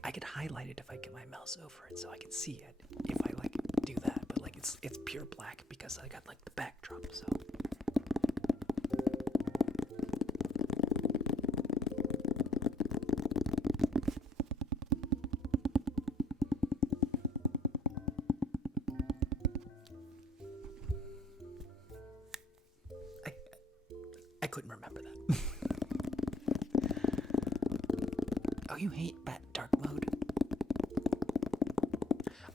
I could highlight it if I get my mouse over it so I can see it if I like do that, but like it's pure black because I got like the backdrop, so. I couldn't remember that. Oh, you hate dark mode?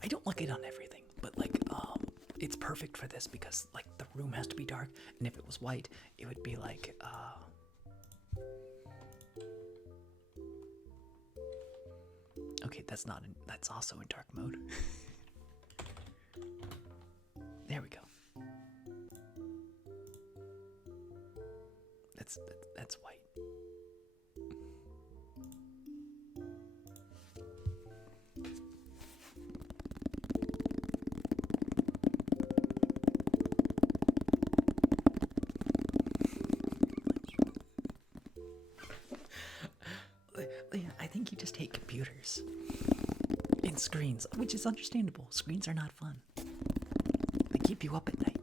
I don't like it on everything, but like, it's perfect for this because like the room has to be dark, and if it was white, it would be like, okay, that's also in dark mode. There we go. That's white. I think you just hate computers and screens, which is understandable. Screens are not fun. They keep you up at night.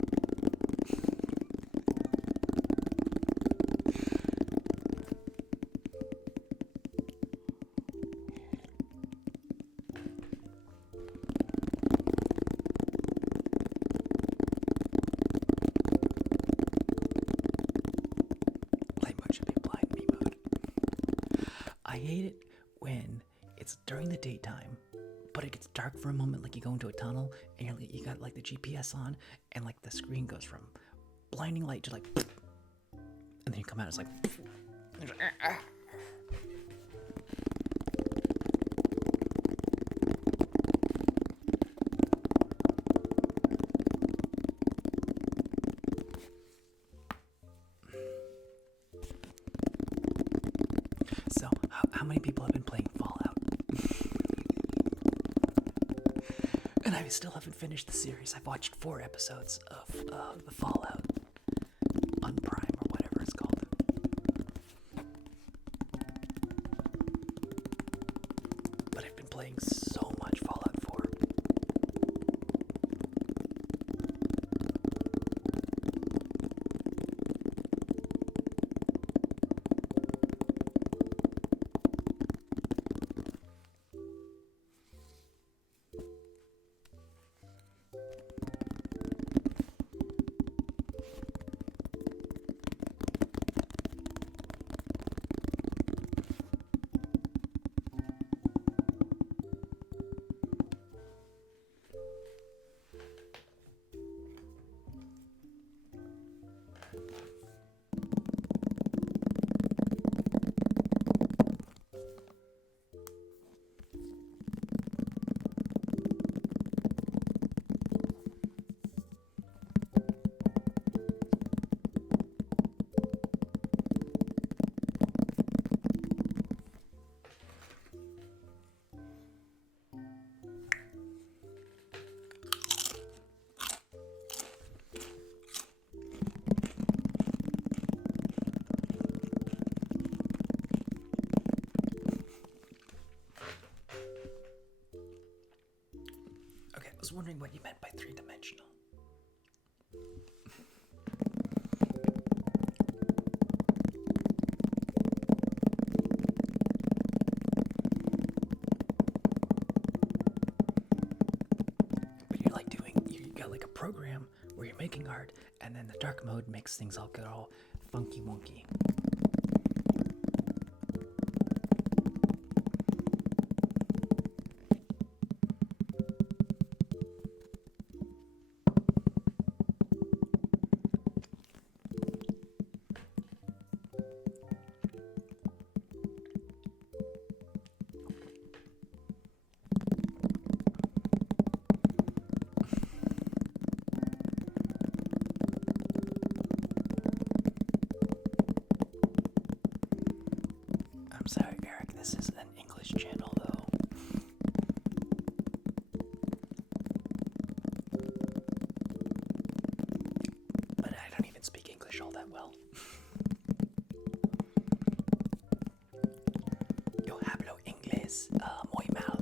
I hate it when it's during the daytime, but it gets dark for a moment, like you go into a tunnel and you got like the GPS on, and like the screen goes from blinding light to like, and then you come out, it's like, how many people have been playing Fallout? And I still haven't finished the series. I've watched 4 episodes of the Fallout on Prime or whatever it's called. But I've been playing so much Fallout 4. Okay, I was wondering what you meant by 3-dimensional. But you're like you got like a program where you're making art, and then the dark mode makes things all get all funky wonky. Sorry, Eric, this is an English channel, though. But I don't even speak English all that well. Yo hablo inglés muy mal.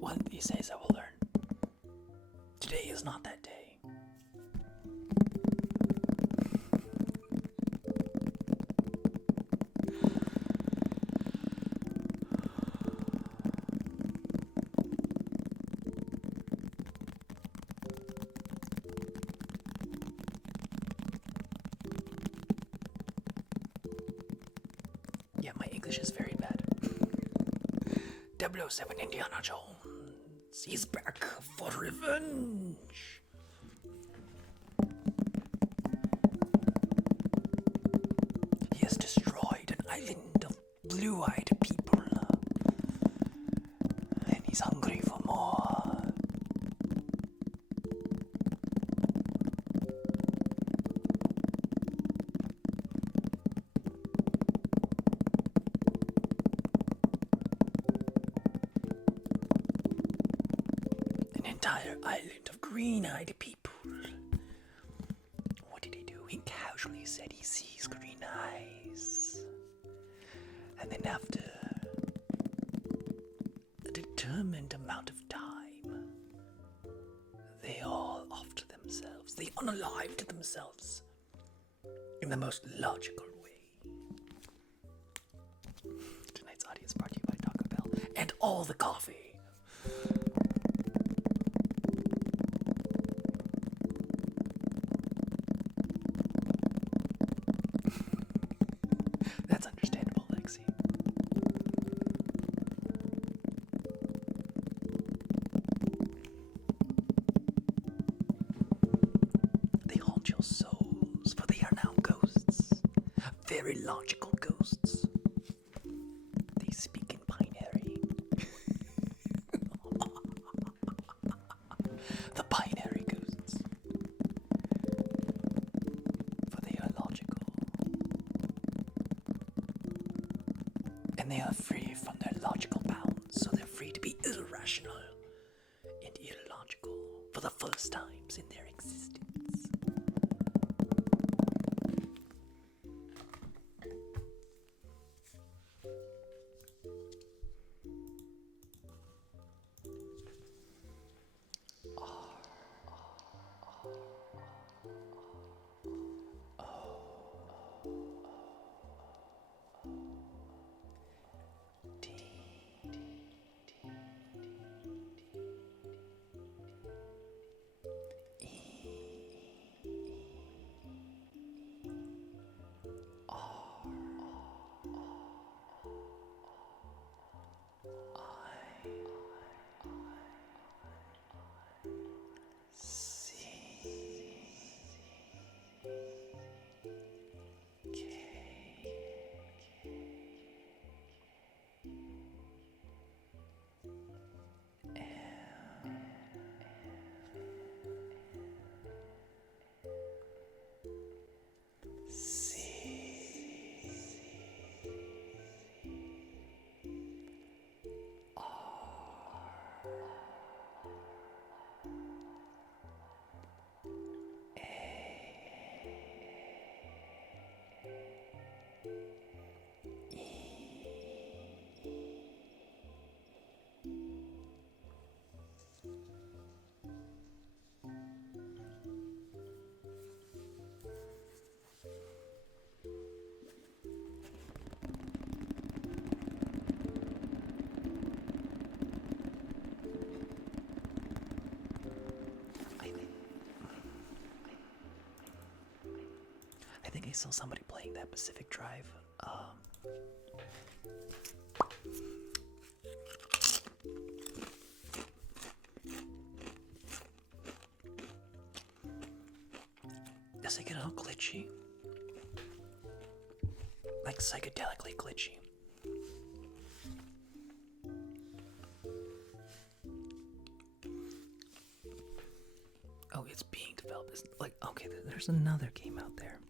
One of these days I will learn. Today is not that day. Yeah, my English is very bad. 007 Indiana Jones. He's back for revenge. He has destroyed an island of blue-eyed people. And he's hungry for more. An entire island of green-eyed people. What did he do? He casually said he sees green eyes. And then after a determined amount of time, they all off to themselves. They unalived themselves in the most logical way. Tonight's audience brought to you by Taco Bell and all the coffee. illogical ghosts. They speak in binary. The binary ghosts. For they are logical. And they are free from their logical bounds, so they're free to be irrational and illogical for the first times in their existence. I think I saw somebody playing that Pacific Drive. Does it get all glitchy? Like psychedelically glitchy. Oh, it's being developed. It's like, okay, there's another game out there.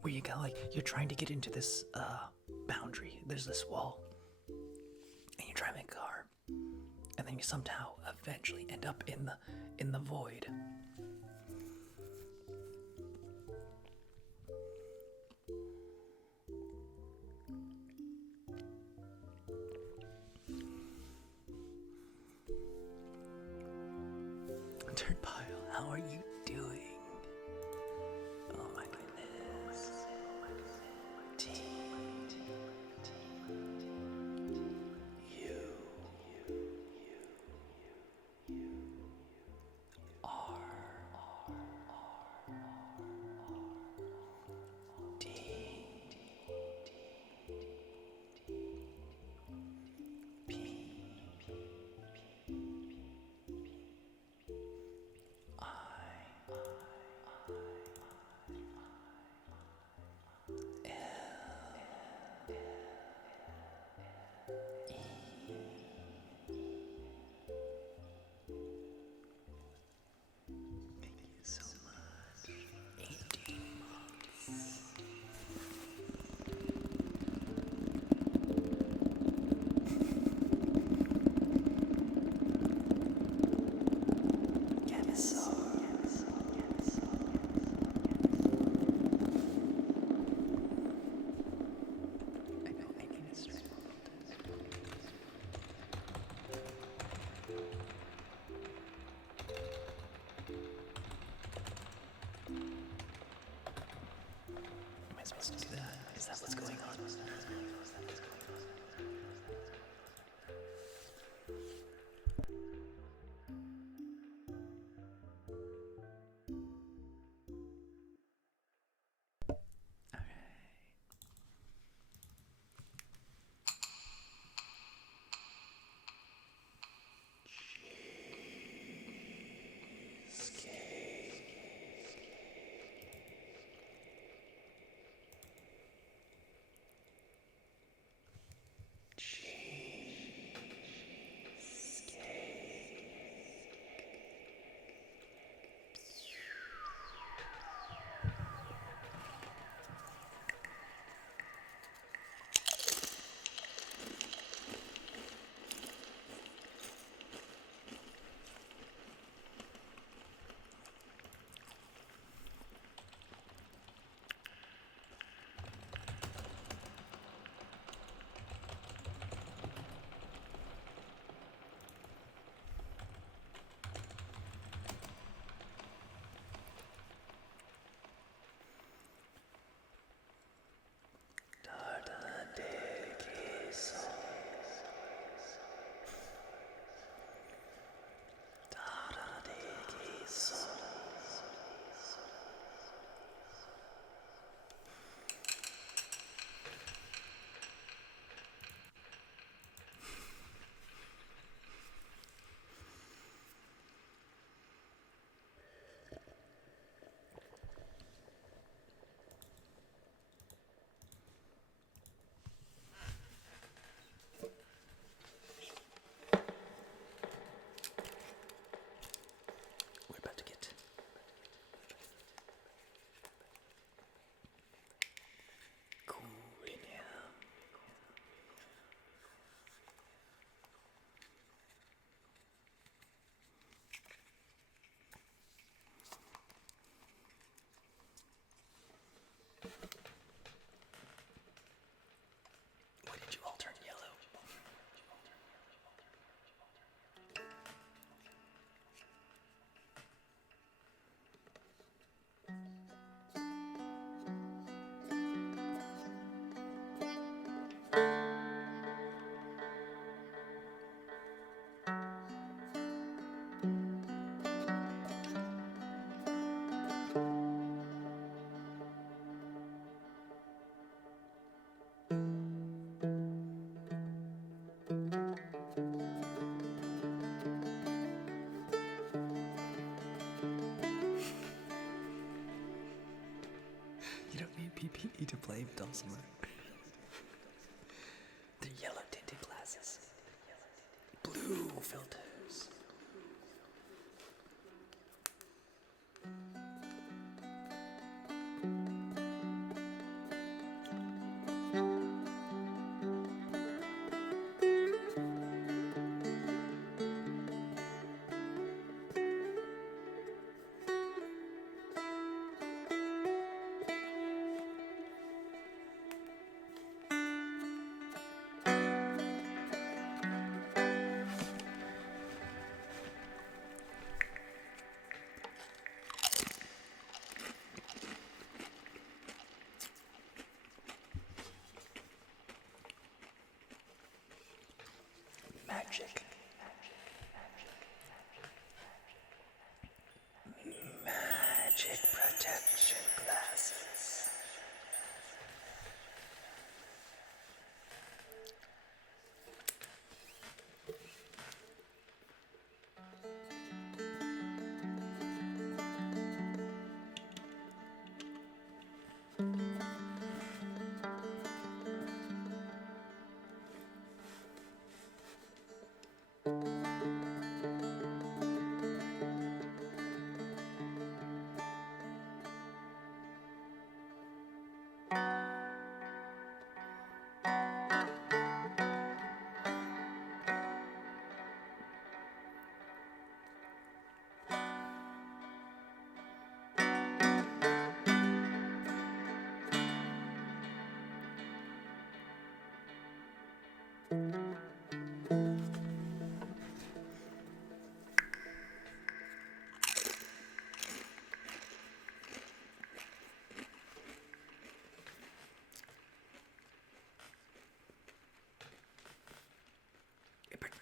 Where you got like, you're trying to get into this boundary. There's this wall. And you drive a car. And then you somehow eventually end up in the void. Dirt pile, how are you doing? Oh my goodness. You are D. P. I supposed to do that? Is that what's going on? PPE to play dulcimer. The yellow tinted glasses. Blue filters. Magic. Magic protection glasses.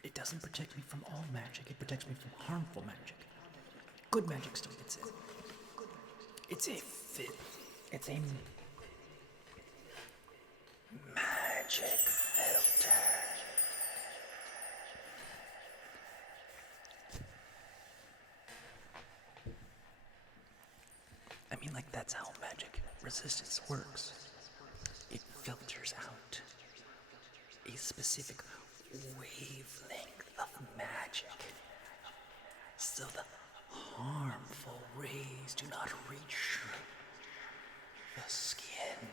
It doesn't protect me from all magic, it protects me from harmful magic. Good magic still gets in. It's a magic filter. I mean, like, that's how magic resistance works. It filters out a specific wavelength of magic, so the harmful rays do not reach the skin.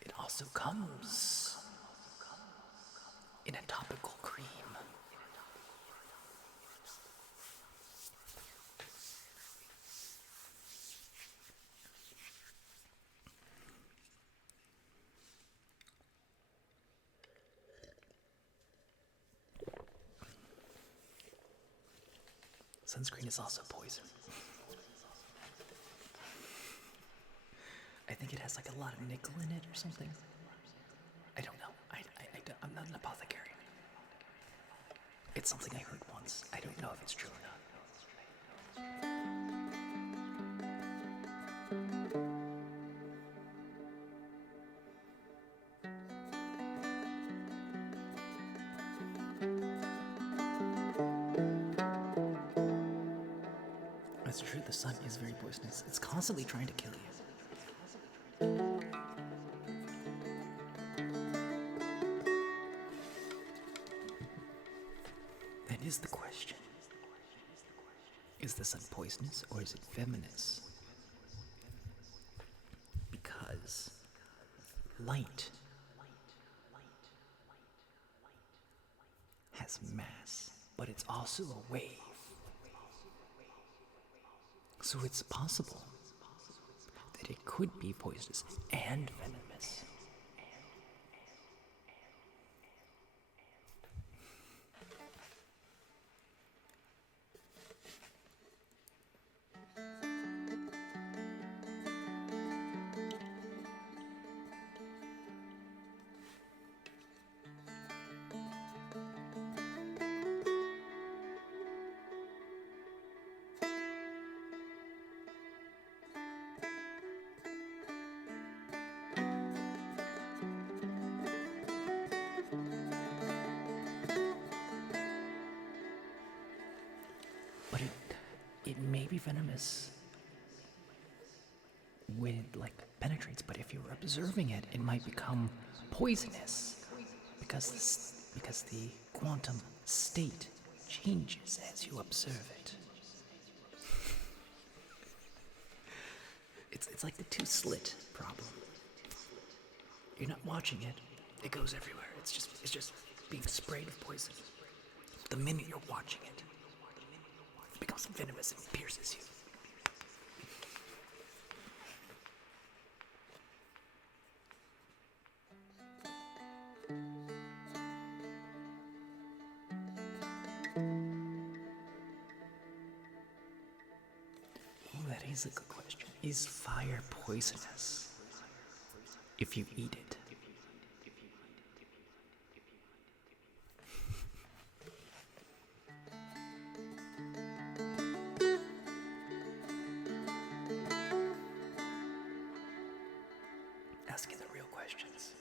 It also comes in a topical cream. Sunscreen is also poison. I think it has like a lot of nickel in it or something. I don't know. I'm not an apothecary. It's something I heard once. I don't know if it's true or not. That's true, the sun is very poisonous. It's constantly trying to kill you. That is the question. Is the sun poisonous or is it venomous? Because light has mass, but it's also a wave. So it's possible that it could be poisonous and venomous. it may be venomous when it like penetrates, but if you're observing it, it might become poisonous because the quantum state changes as you observe it. It's like the two slit problem. You're not watching it; it goes everywhere. It's just being sprayed with poison. The minute you're watching it, it becomes venomous and pierces you. Oh, that is a good question. Is fire poisonous if you eat it? Asking the real questions.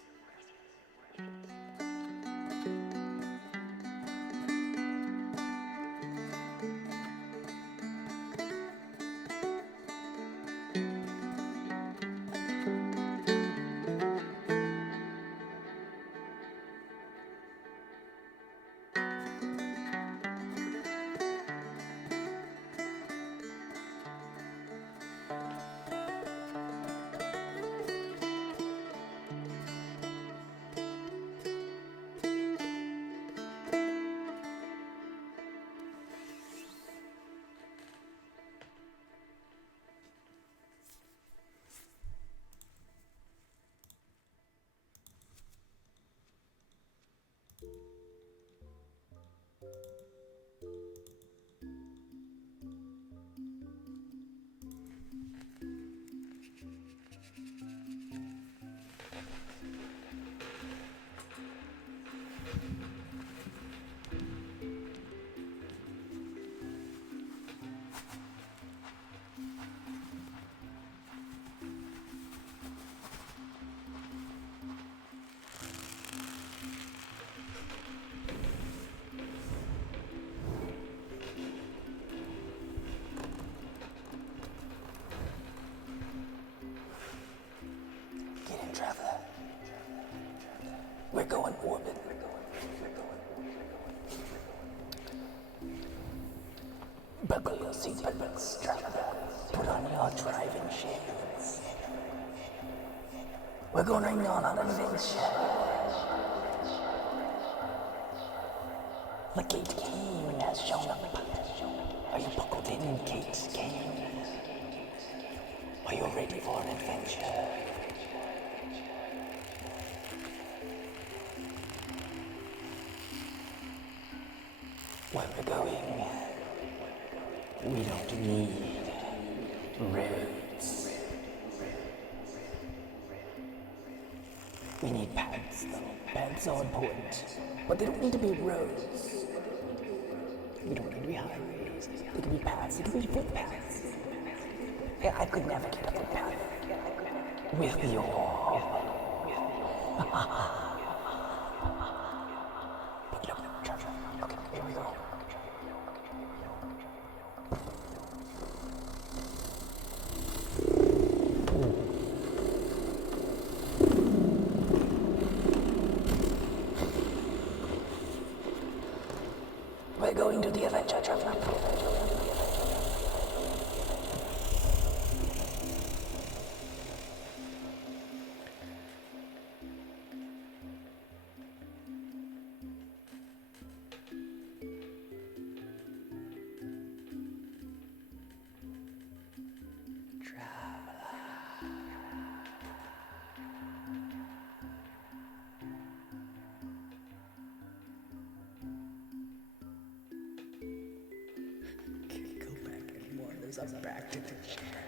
Traveler. We're going orbit. Buckle your seatbelts, traveler. Put on your driving shoes. We're going on an adventure. The Kate Kane has shown up. Are you buckled in, Kate Kane? Are you ready for an adventure? Where we're going, we don't need roads. We need paths, though. Paths are important, but they don't need to be roads. We don't need to be highways. They can be paths. They can be footpaths. Yeah, I could navigate a footpath with your. Okay, here we go. We're going to the adventure traveler. I'm back to the chair.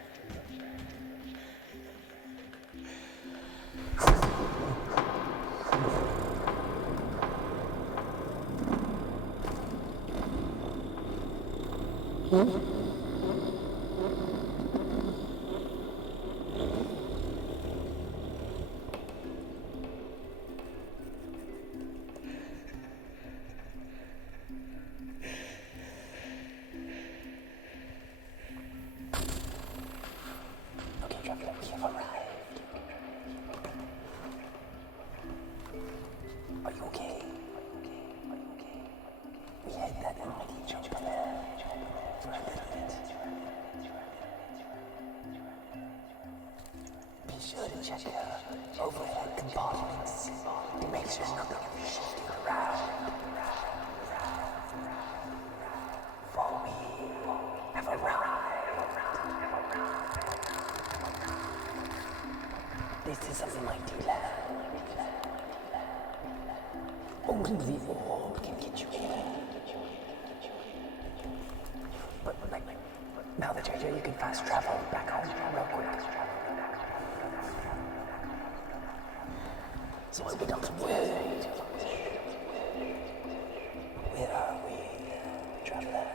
have arrived. Are you okay? We had that beach over there for a little bit. Be sure to check your overhead compartments and make sure nothing is shifting around. For we have arrived. This is a mighty land. Only the orb can get you here. But now that you're here, you can fast travel back home real quick. So it becomes weird. Where are we, traveler?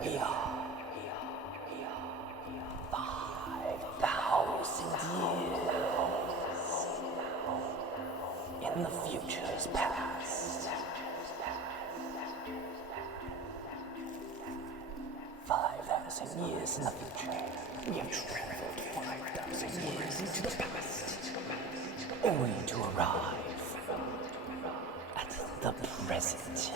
We are 5,000 years in the future's past. 5,000 years in the future. We have traveled 5,000 years into the past, only to arrive at the present.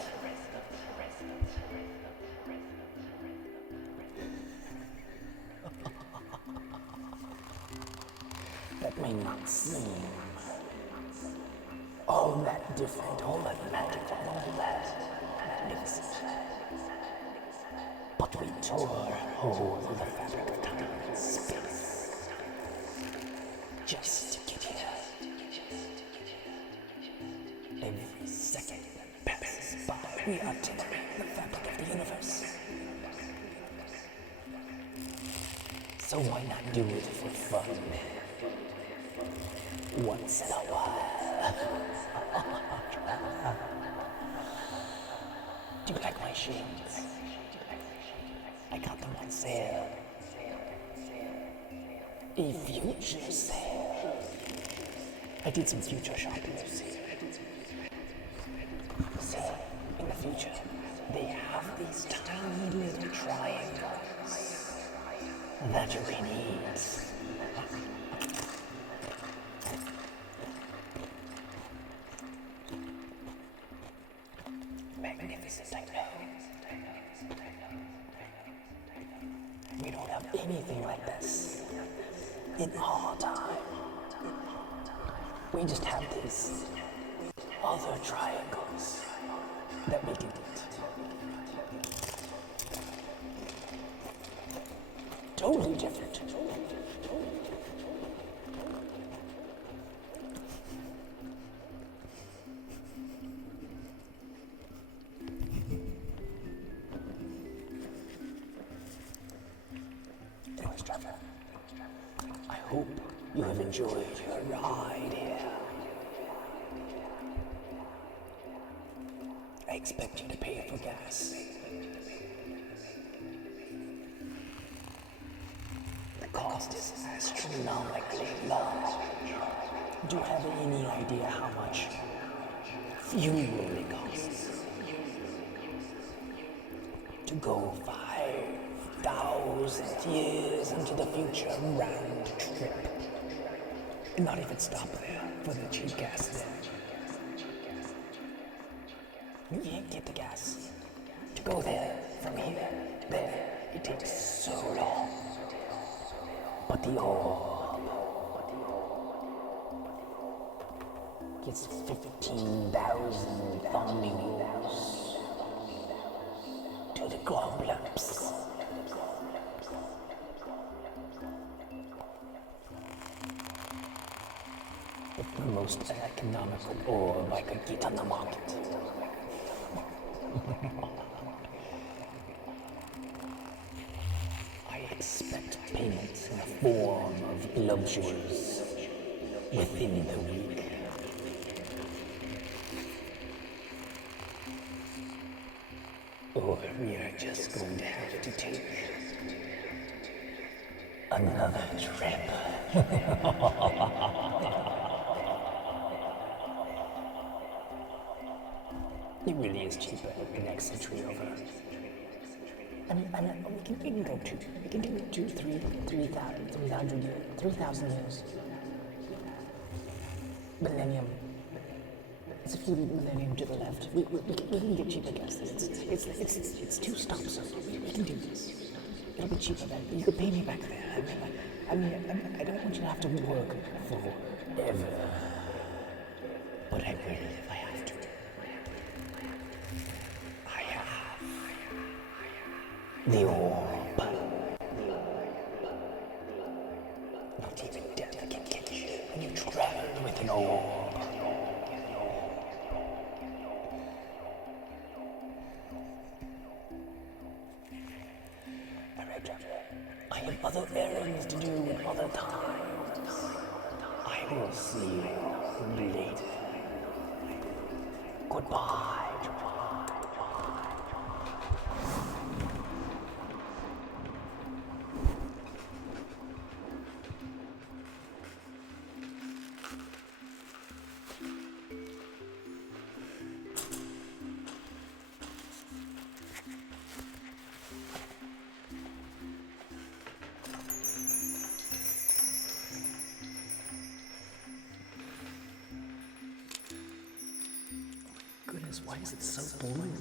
That may not seem all that different, all that magical, all that magnificent. But we tore a hole through the fabric of time and space just to get here. Every second that passes by, we are tearing the fabric of the universe. So why not do it for fun? Once in a while. Do you like my shades? I got them on sale. A future sale. I did some future shopping, you see. See, in the future, they have these tiny little triangles that you can eat. Magnificent, I know. We don't have anything like this in our time. We just have these other triangles that we can eat. Totally different. Anyways, Trevor, I hope you have enjoyed your ride here. I expect you to pay for gas. The cost is astronomically large. Do you have any idea how much fuel it costs to go 5,000 years into the future round trip? And not even stop there for the cheap gas there. You can't get the gas to go there from here to there. It takes so long. But the orb gets 15,000 findings to the globulums. It's the most economical orb I could get on the market. I expect payments in the form of luxuries within the week. Or we are just going to have to take another trip. It really is cheaper the next century over. we can go two. We can do 3,000 years. Millennium. It's a few millennium to the left. We can get cheaper gas. It's 2 stops. So we can do this. It'll be cheaper then. You could pay me back there. I don't want you to have to work forever. But I will if I have to. I have the orb. Not even death can get you when you travel with an orb. I have other errands to do at other times. I will see you later. Goodbye. Goodness, why is it so blue?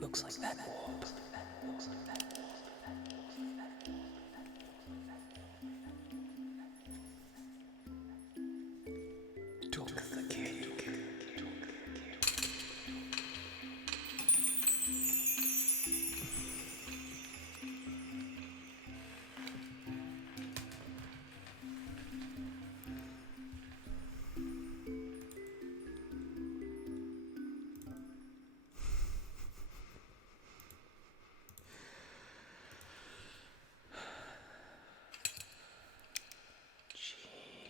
Looks like that orb. Took the cake.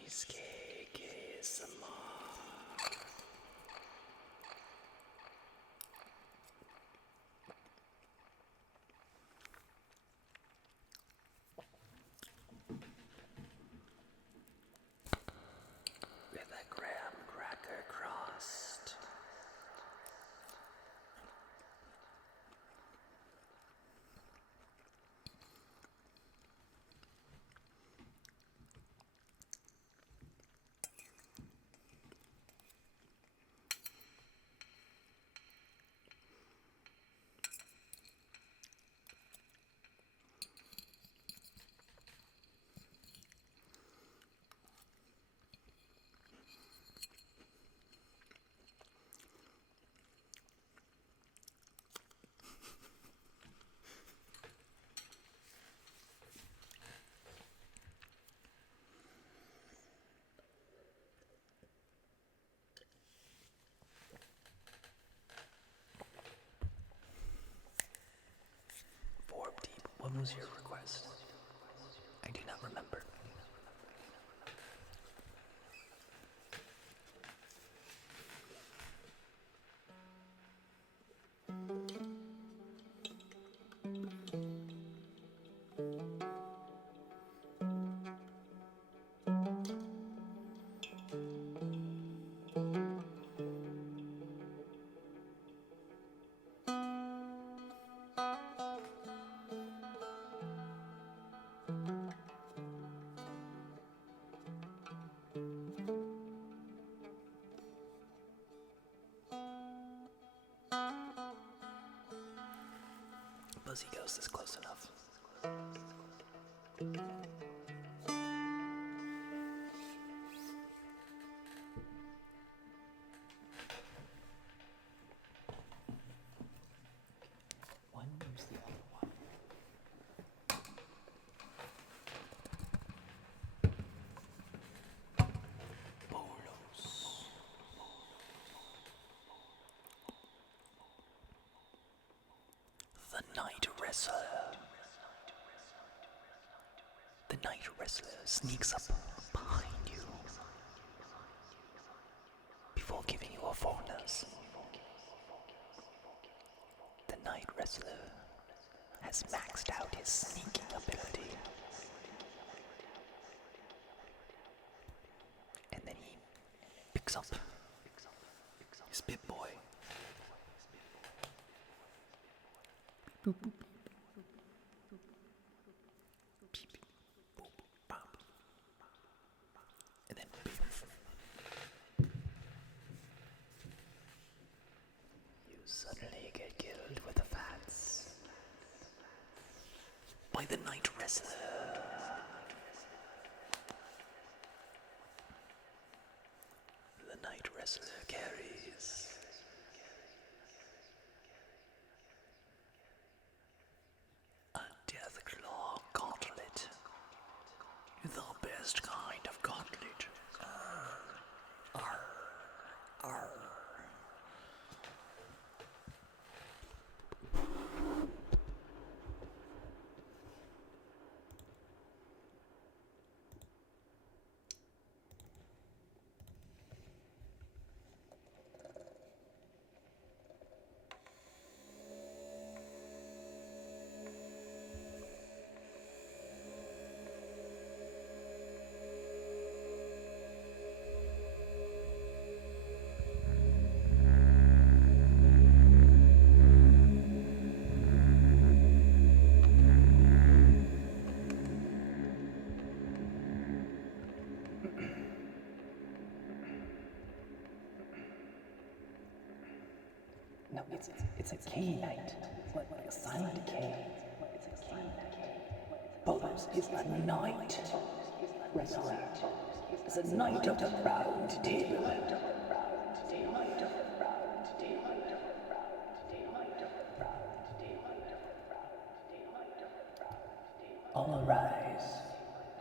Cheesecake ASMR. With a graham cracker crust. What was your request? I do not remember. Buzzy Ghost is close enough. Where's the other one? Bolos. wrestler. The night wrestler sneaks up behind you before giving you a bonus. The night wrestler has maxed out his sneaking ability. And then he picks up his Pip-Boy. Boop, boop. Beep, boop, bop. And then beep. You suddenly get killed with the fats by the night wrestler. The night wrestler carries a death claw gauntlet. The best kind of gauntlet. Arr. Arr. No, it's a K night. Like a silent K. It's a K night. Bowlers is a night wrestler. It's a night of the round table. All rise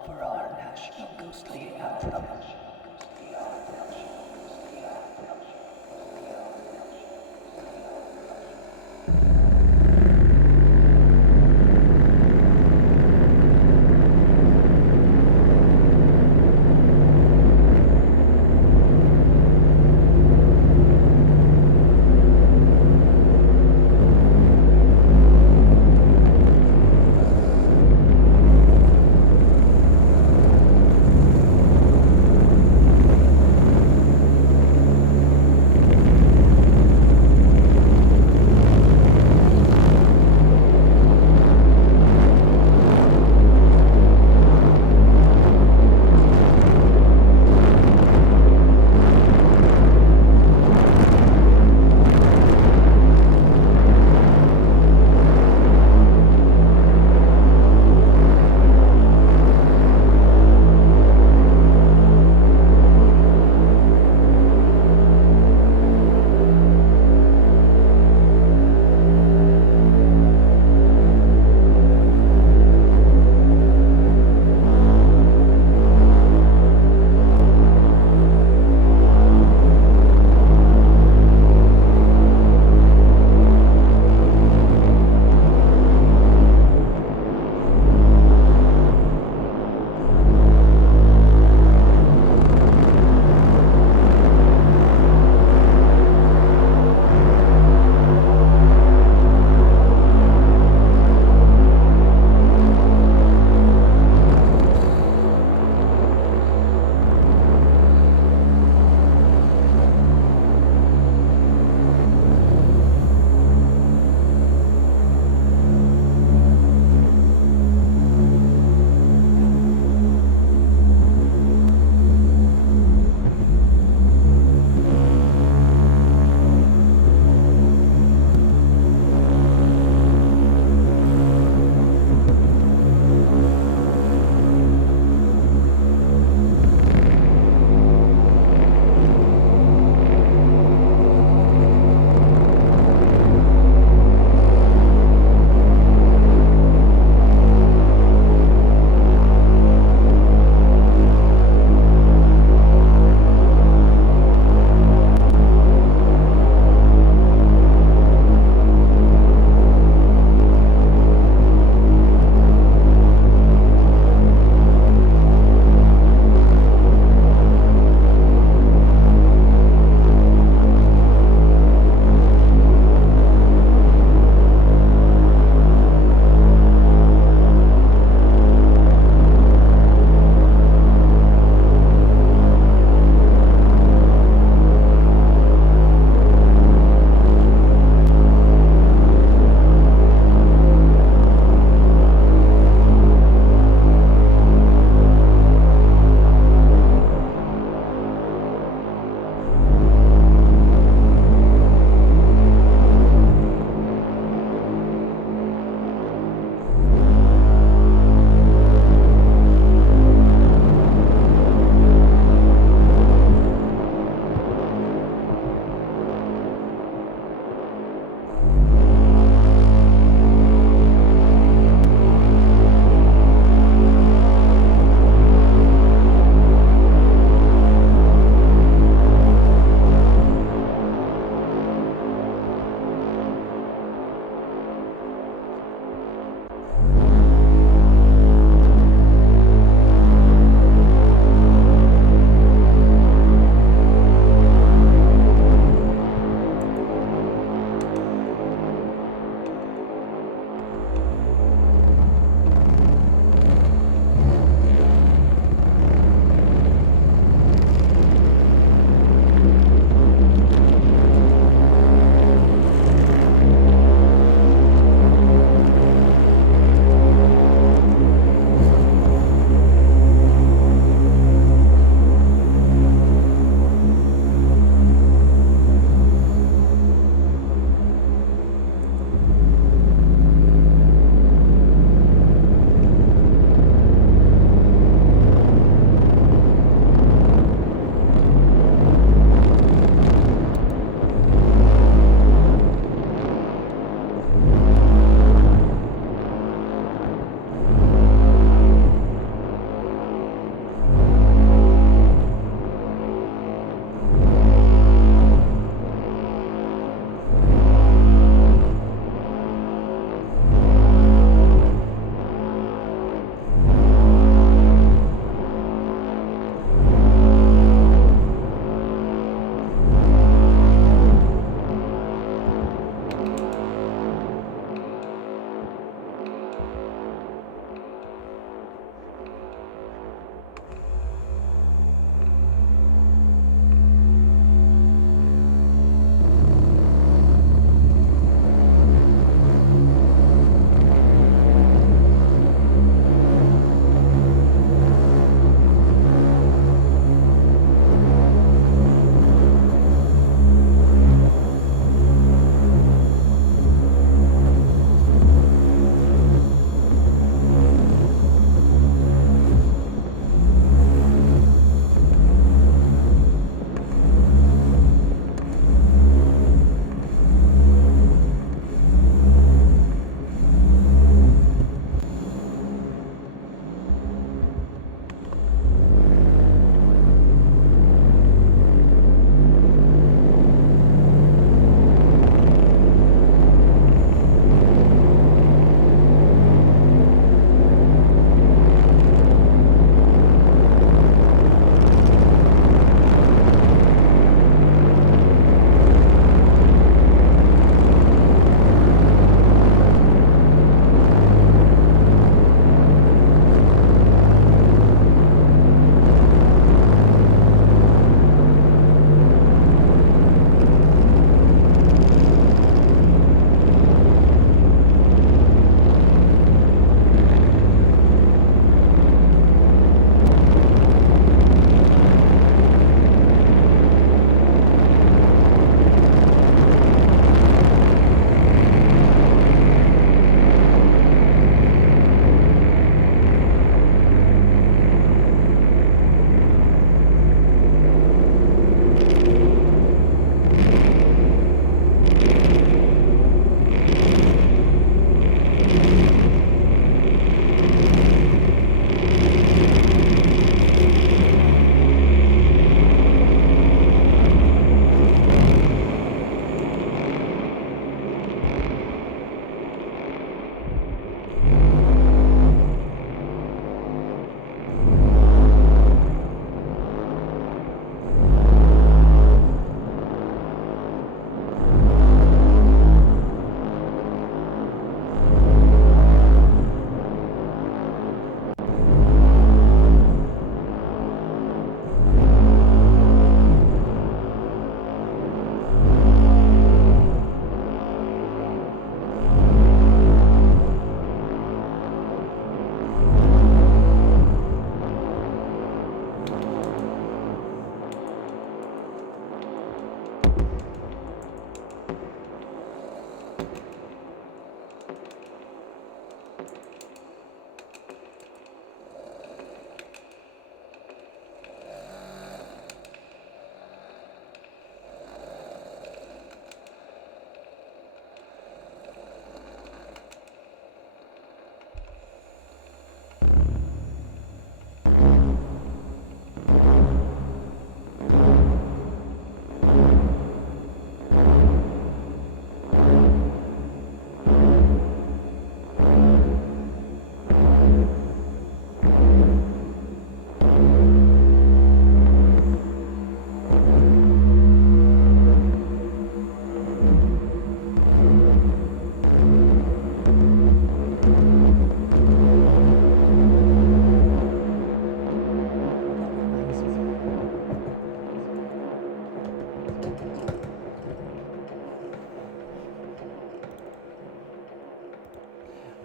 for our national ghostly anthem.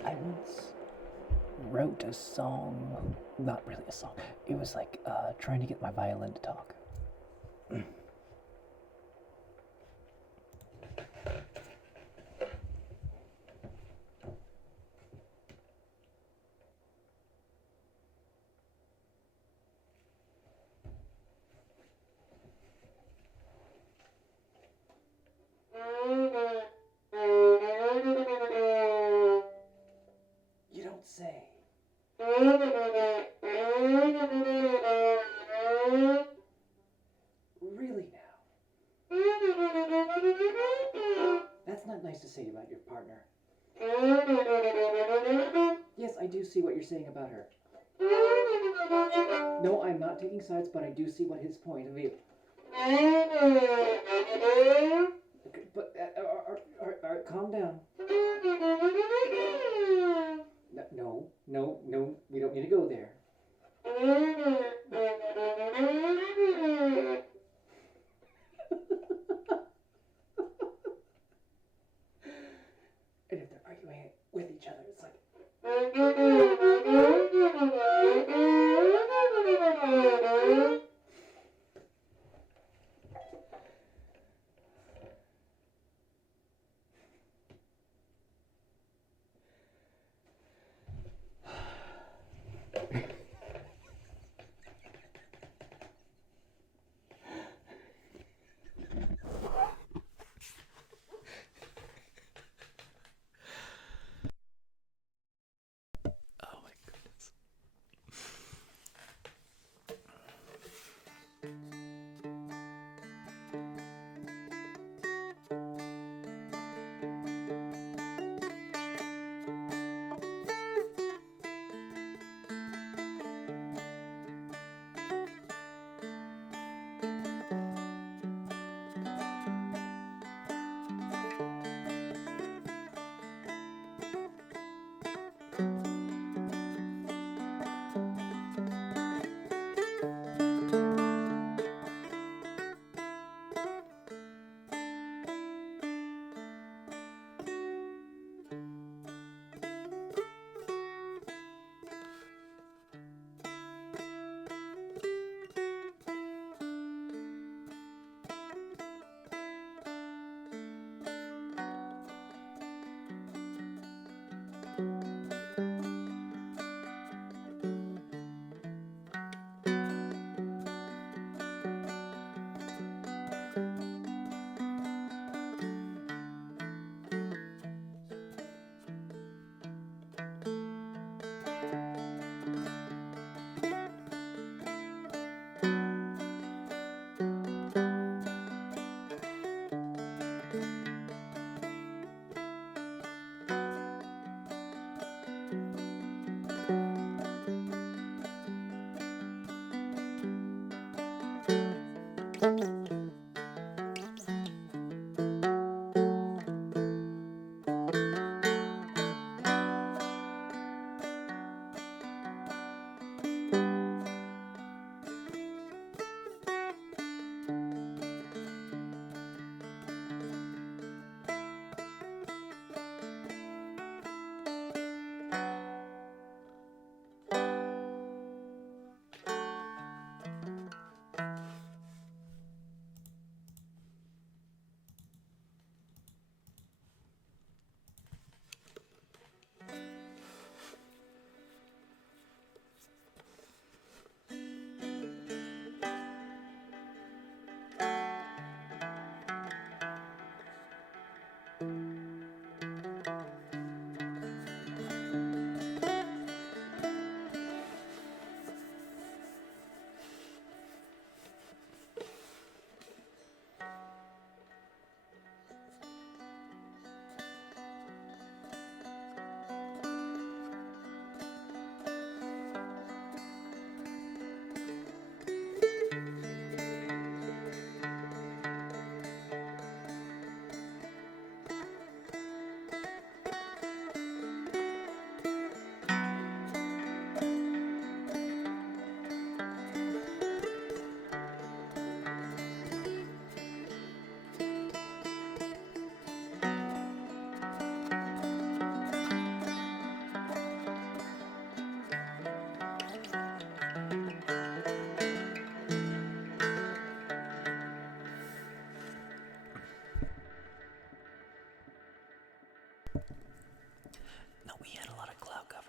I once wrote a song, not really a song, it was like trying to get my violin to talk. You don't say. Really now? That's not nice to say about your partner. Yes, I do see what you're saying about her. No, I'm not taking sides, but I do see what his point of view. Okay, but calm down. No, no, no, we don't need to go there. And if they're arguing with each other, it's like.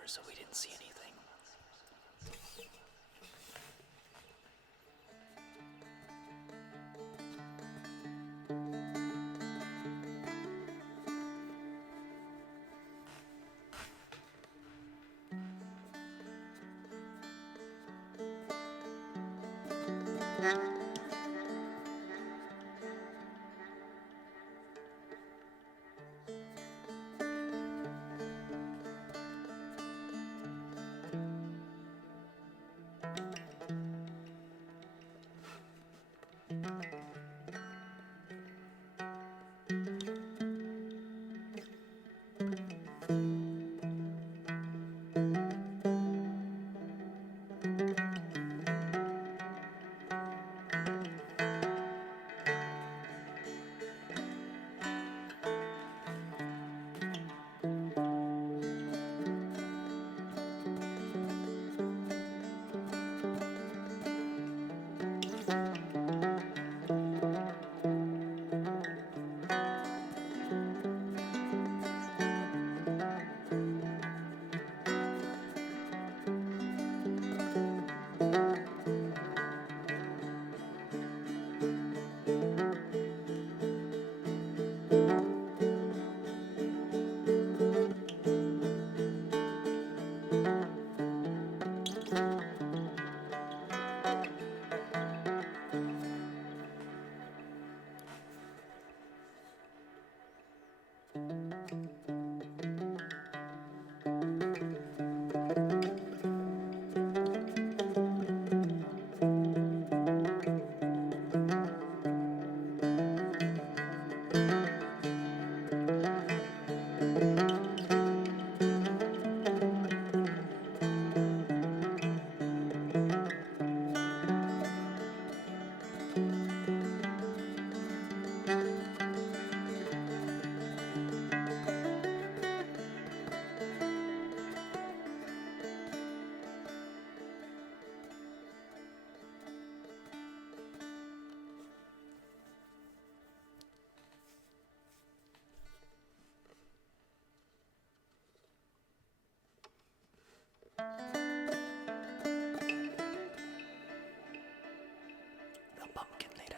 so we didn't see anything. The pumpkin later.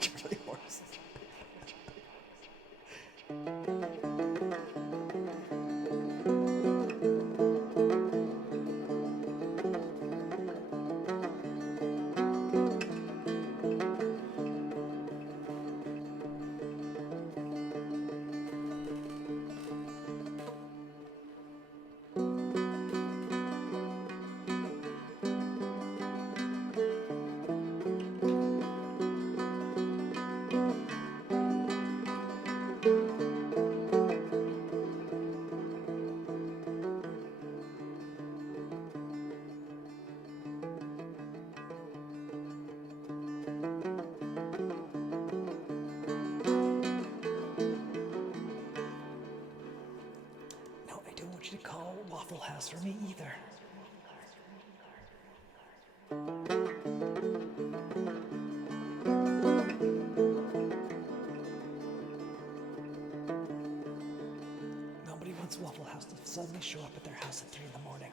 Charlie horse. you to call Waffle House for me either. Nobody wants Waffle House to suddenly show up at their house at 3 in the morning.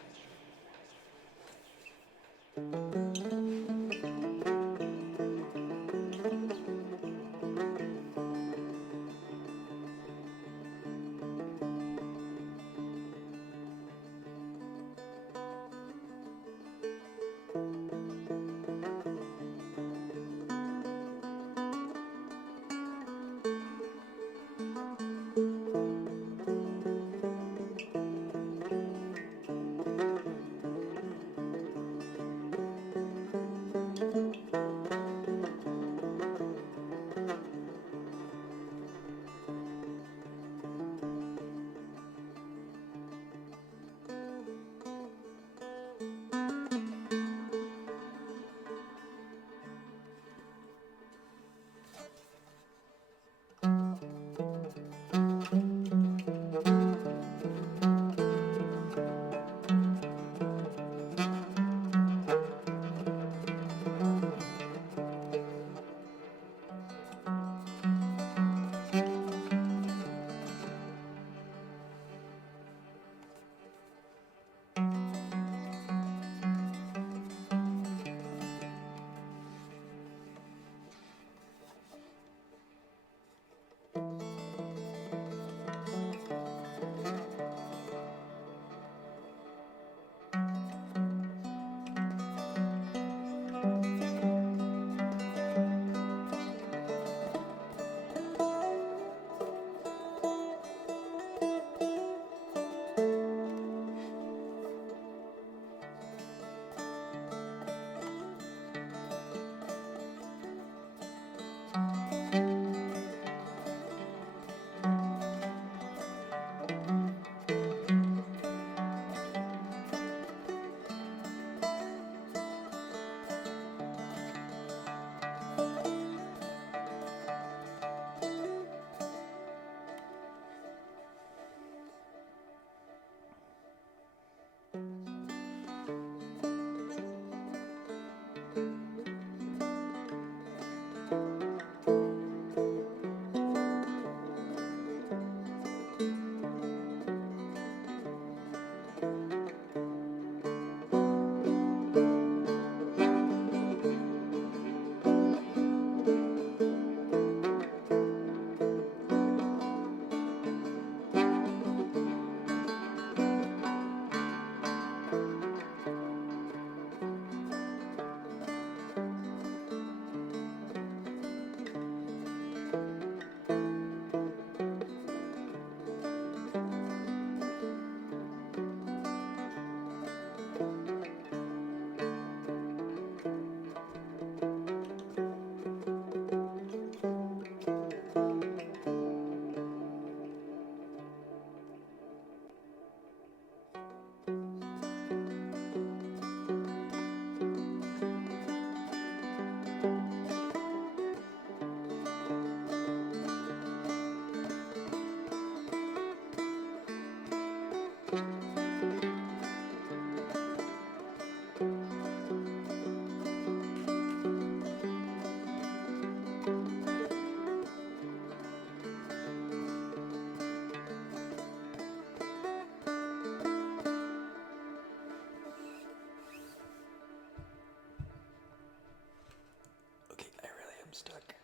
I'm stuck.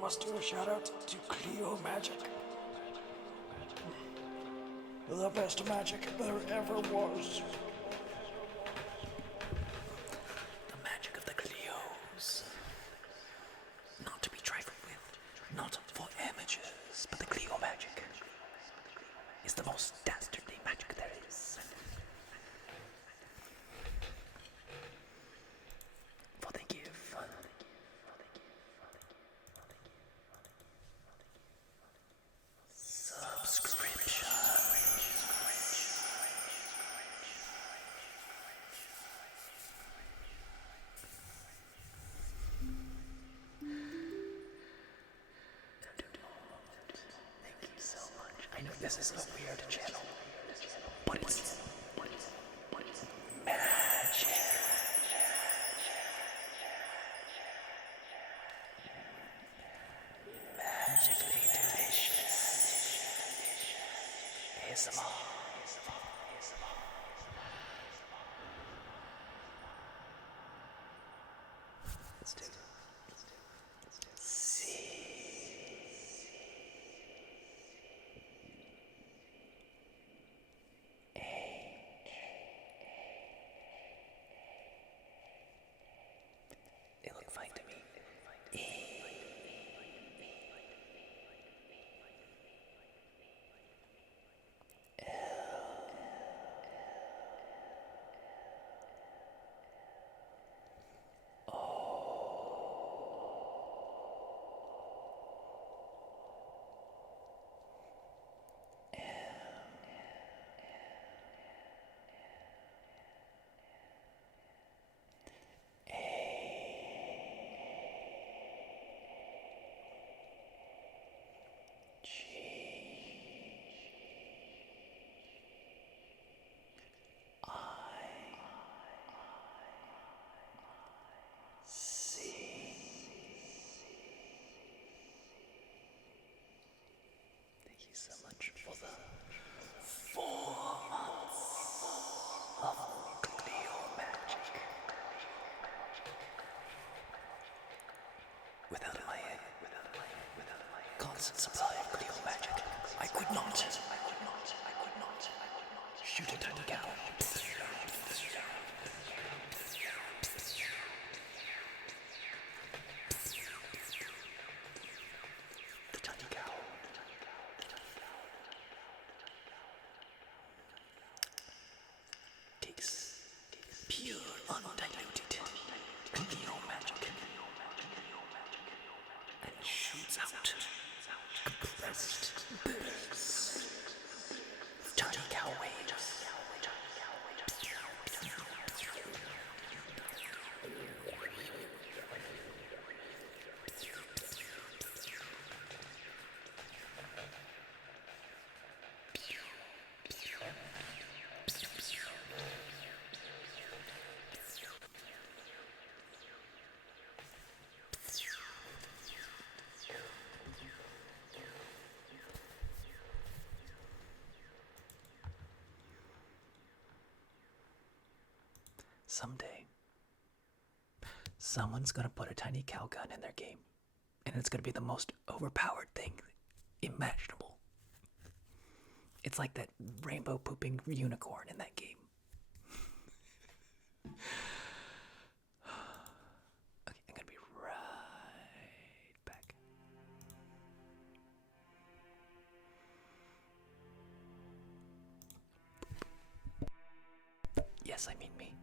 Must do a shout out to Cleo Magic. The best magic there ever was. The magic of the Cleos. Not to be trifled with, not for amateurs, but the Cleo magic is the most dastardly magic there is. For they give subscription. this is a weird channel, but it's magic. Magically delicious. ASMR. Let's do it. It looked fine to me. Thank you so much for the 4 months of Cleo magic. Without my constant supply of Cleo magic, I could not shoot a tiny cow. The tiny cow. Takes pure, undiluted Cleo magic and shoots out compressed bursts of tiny cow waves. Someday, someone's gonna put a tiny cow gun in their game, and it's gonna be the most overpowered thing imaginable. It's like that rainbow pooping unicorn in that game. Okay, I'm gonna be right back. Yes, I mean me.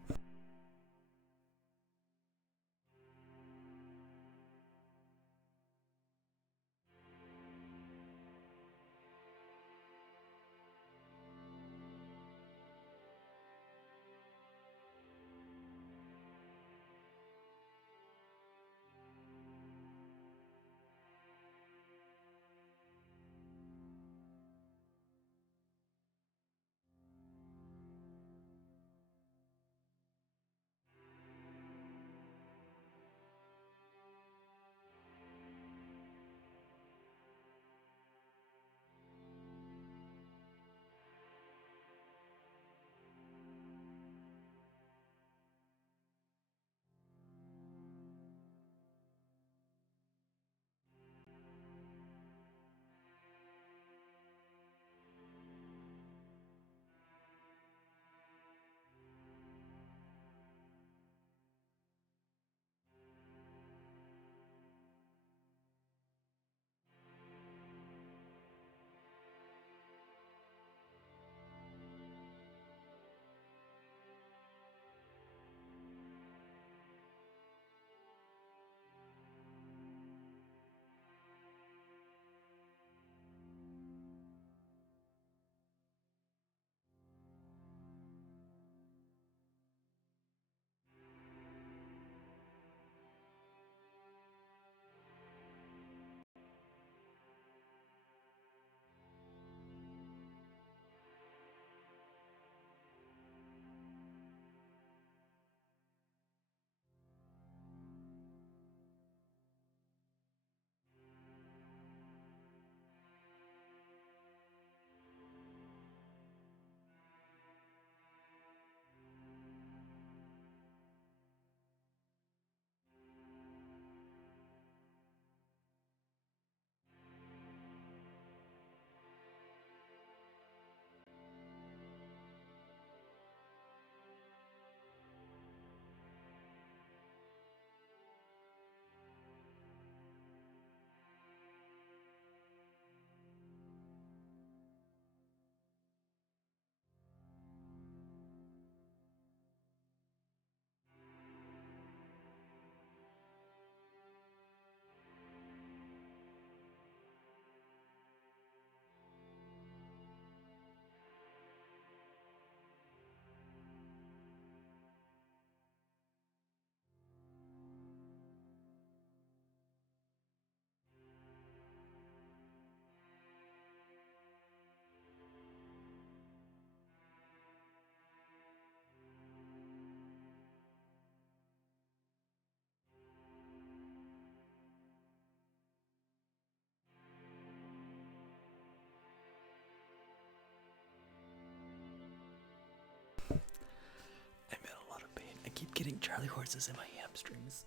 getting Charlie horses in my hamstrings.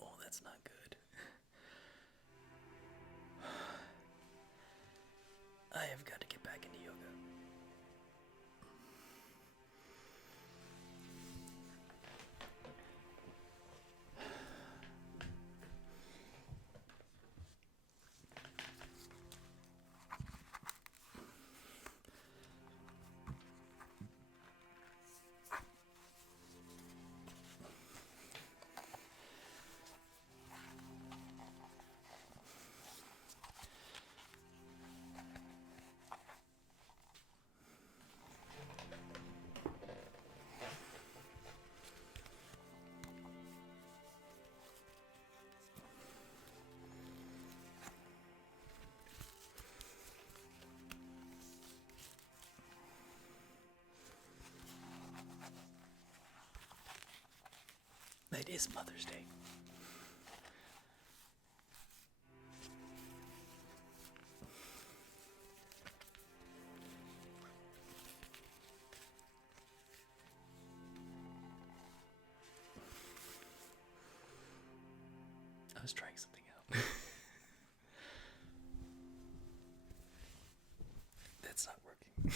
Oh, that's not good. I have got to get back into yoga. It is Mother's Day. I was trying something out. That's not working.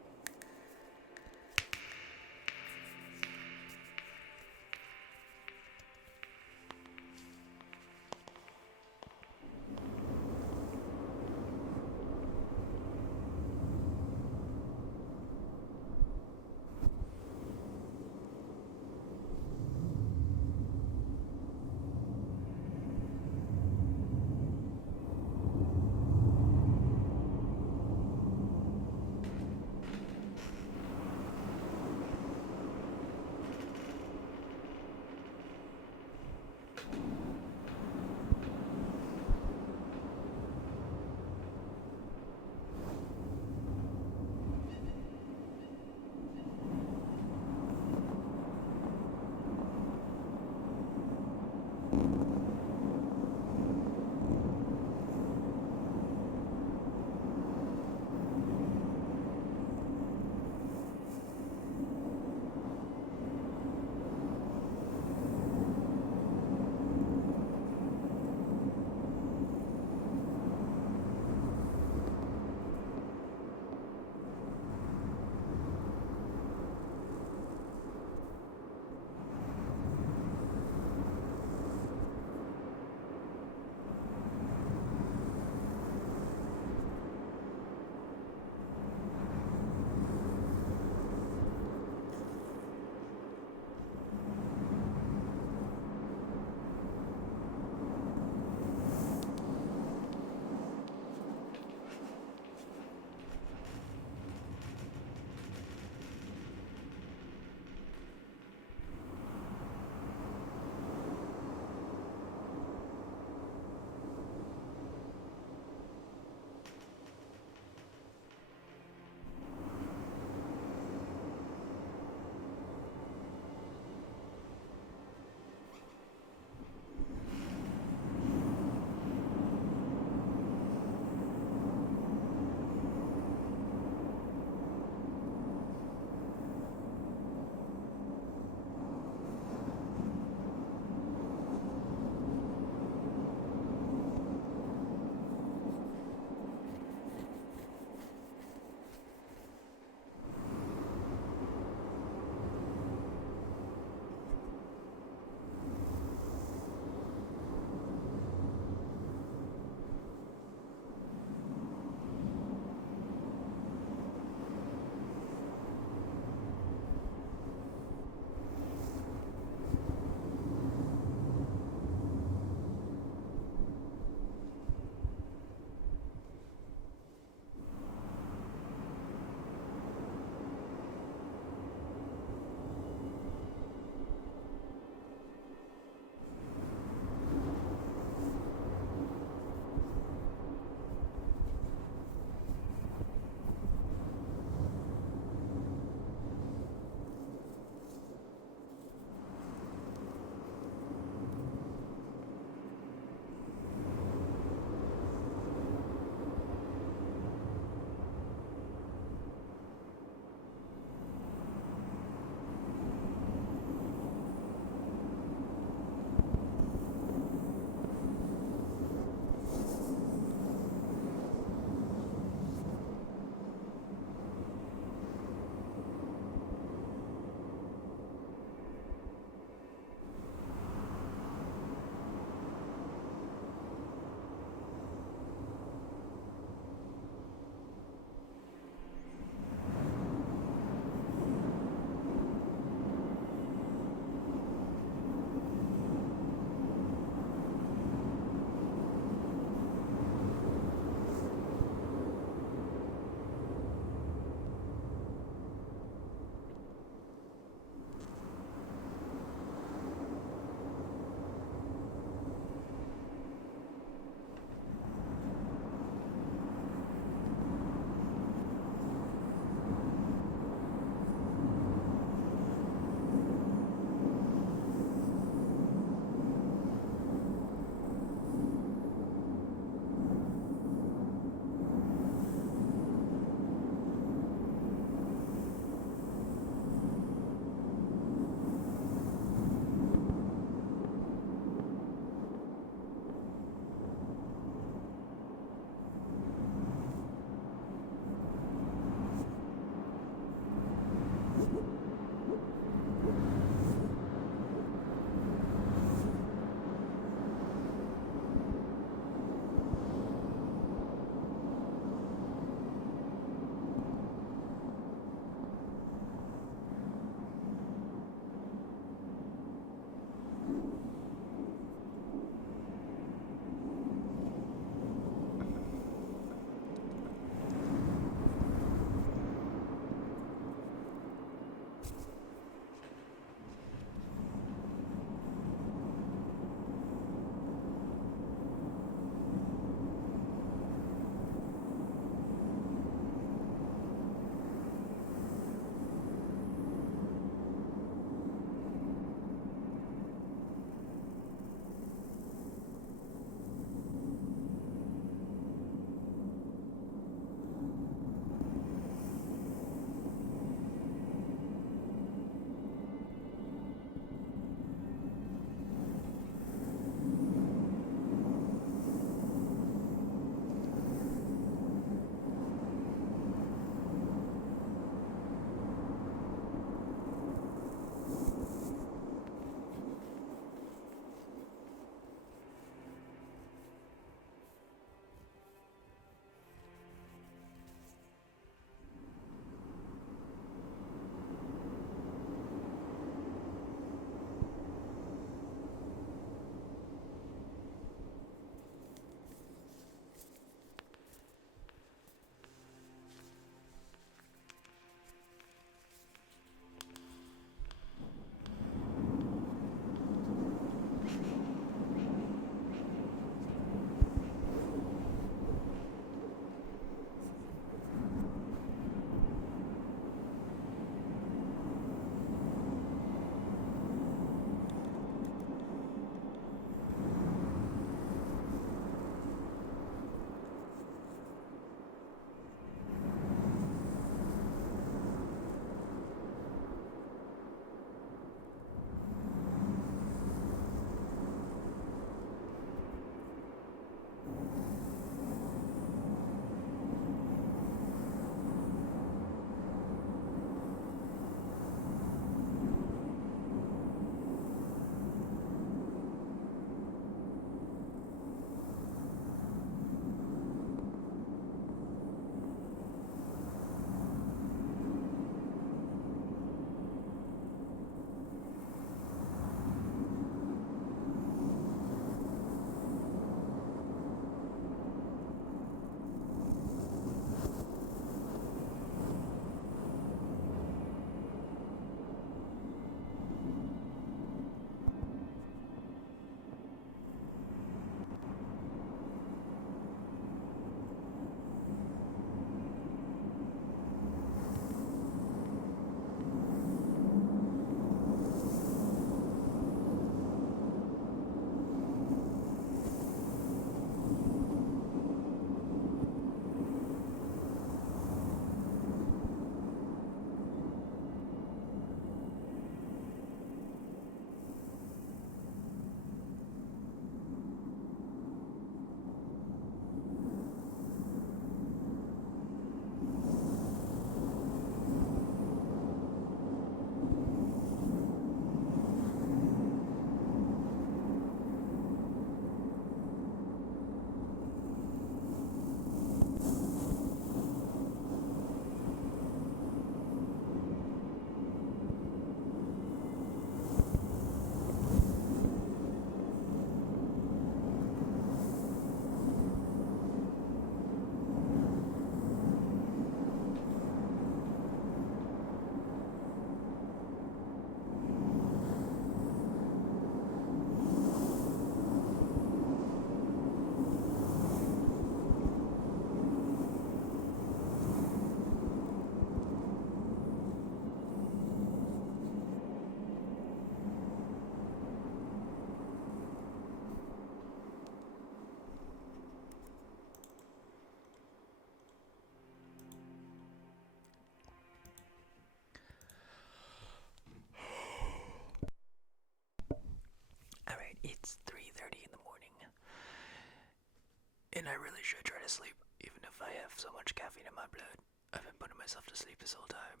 And I really should try to sleep, even if I have so much caffeine in my blood. I've been putting myself to sleep this whole time.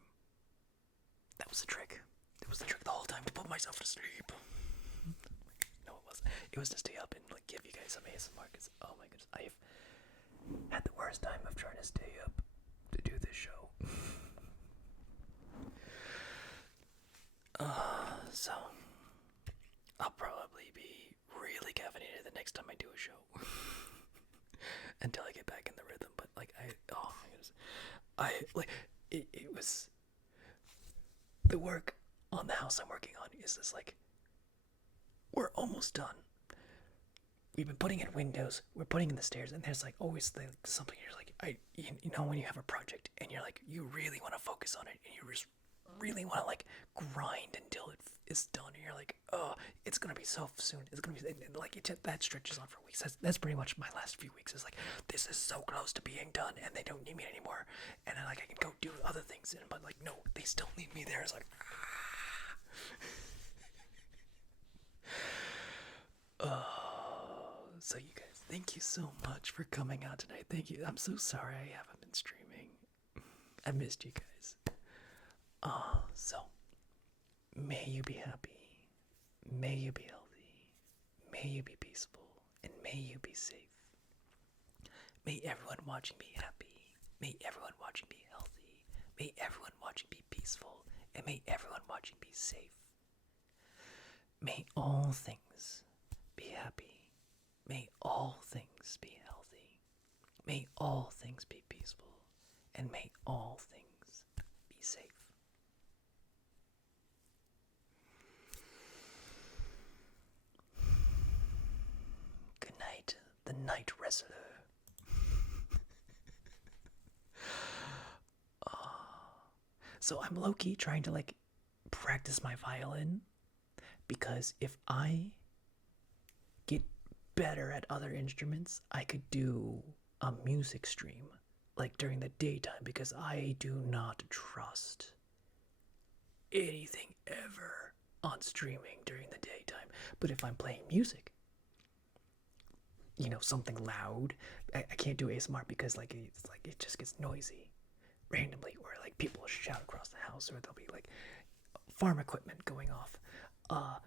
That was the trick. It was the trick the whole time to put myself to sleep. No, it wasn't. It was to stay up and like give you guys some ASMR. Cause oh my goodness, I've had the worst time of trying to stay up to do this show. So I'll probably be really caffeinated the next time I do a show. Until I get back in the rhythm. But like oh my goodness, it was the work on the house I'm working on is this like we're almost done. We've been putting in windows, we're putting in the stairs, and there's like always like something you're like you know when you have a project and you're like you really want to focus on it and you just really want to like grind until it is done and you're like oh it's gonna be so soon, it's gonna be and like that stretches on for weeks. That's pretty much my last few weeks is like this is so close to being done and they don't need me anymore and then like I can go do other things and but like no they still need me there. It's like so you guys, thank you so much for coming out tonight. Thank you. I'm so sorry I haven't been streaming. I missed you guys. So may you be happy. May you be healthy. May you be peaceful. And may you be safe. May everyone watching be happy. May everyone watching be healthy. May everyone watching be peaceful. And may everyone watching be safe. May all things be happy. May all things be healthy. May all things be peaceful. And may all things be safe. Good night, the night wrestler. So I'm low-key trying to like practice my violin because if I get better at other instruments, I could do a music stream like during the daytime because I do not trust anything ever on streaming during the daytime. But if I'm playing music, you know, something loud, I can't do ASMR because like it just gets noisy randomly or like people shout across the house or there'll be like farm equipment going off.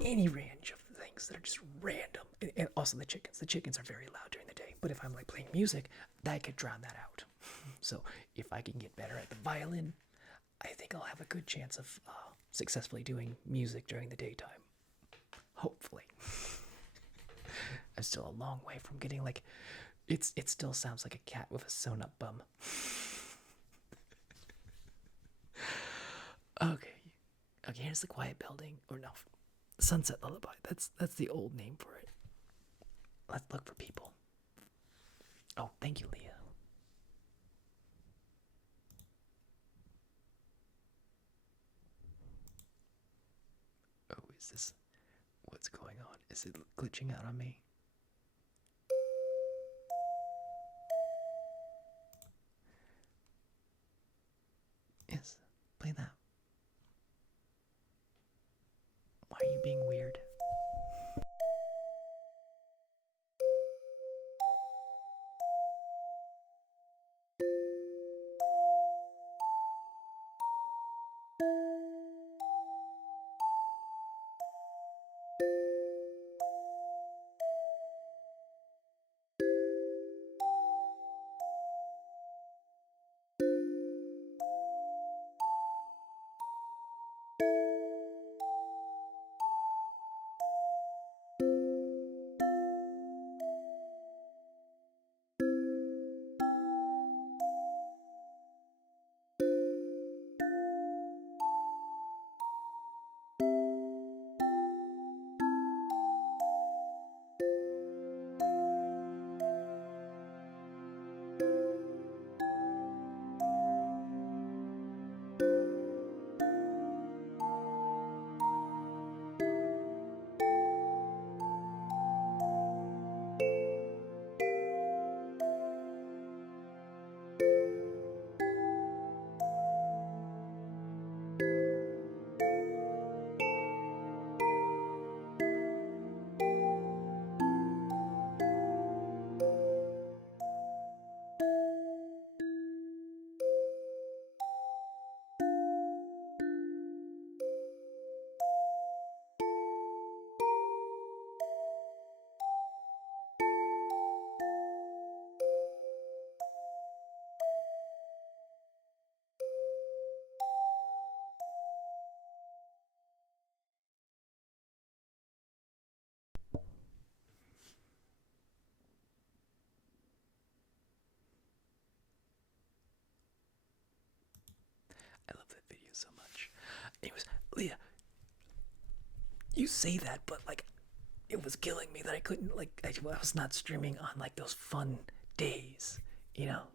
Any range of things that are just random. And also the chickens are very loud during the day, but if I'm like playing music that could drown that out. So if I can get better at the violin, I think I'll have a good chance of successfully doing music during the daytime, hopefully. I'm still a long way from getting like it still sounds like a cat with a sewn up bum. Okay, here's the quiet building, or no, Sunset Lullaby. That's the old name for it. Let's look for people. Oh, thank you, Leah. Oh, is this what's going on? Is it glitching out on me? Yes, play that. Why are you being weird? so much. It was Leah. You say that, but like, it was killing me that I couldn't like. I was not streaming on like those fun days.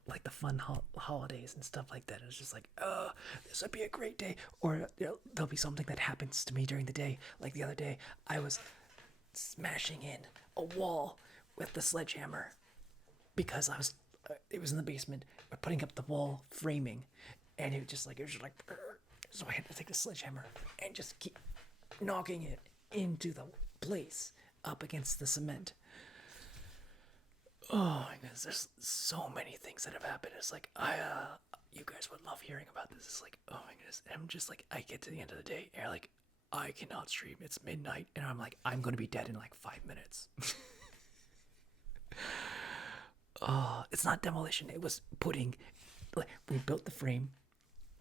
Like the fun holidays and stuff like that. It's just like, this would be a great day. Or there'll be something that happens to me during the day. Like the other day, I was smashing in a wall with the sledgehammer because it was in the basement. We're putting up the wall framing, and it was just like, so I had to take the sledgehammer and just keep knocking it into the place up against the cement. Oh my goodness, there's so many things that have happened. It's like you guys would love hearing about this. It's like, oh my goodness, and I'm just like, I get to the end of the day and like, I cannot stream. It's midnight, and I'm like, I'm gonna be dead in like 5 minutes. Oh, it's not demolition. It was putting. Like, we built the frame,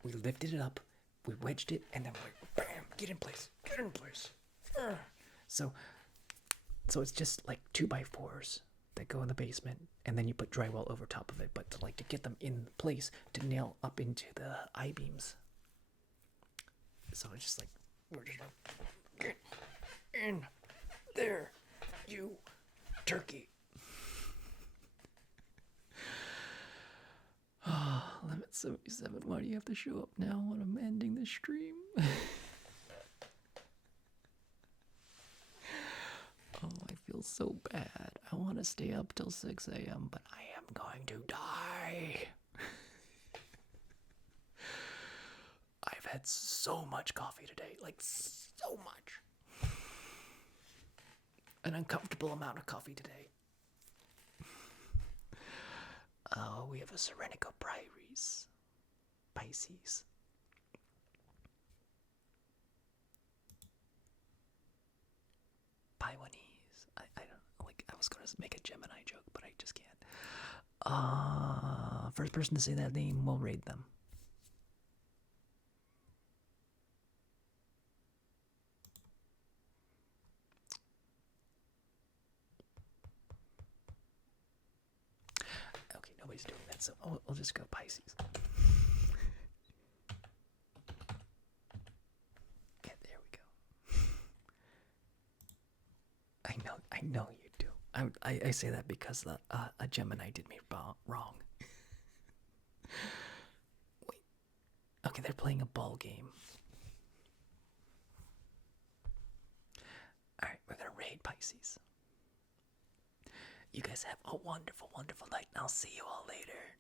we lifted it up, we wedged it, and then we're like, bam, get in place. So it's just like 2x4s that go in the basement, and then you put drywall over top of it. But to get them in place to nail up into the I-beams. So it's just like, we're just like, get in there, you turkey. Limit 77. Why do you have to show up now when I'm ending the stream? Oh, I feel so bad. I want to stay up till 6 a.m., but I am going to die. I've had so much coffee today. Like, so much. An uncomfortable amount of coffee today. Oh, we have a Serenico Pisces. Taiwanese. I don't know. Like, I was going to make a Gemini joke, but I just can't. First person to say that name will raid them. Okay, nobody's doing that, so I'll just go Pisces. Okay, there we go. I know you do. I say that because a Gemini did me wrong. Wait. Okay, they're playing a ball game. Alright, we're gonna raid Pisces. You guys have a wonderful, wonderful night, and I'll see you all later.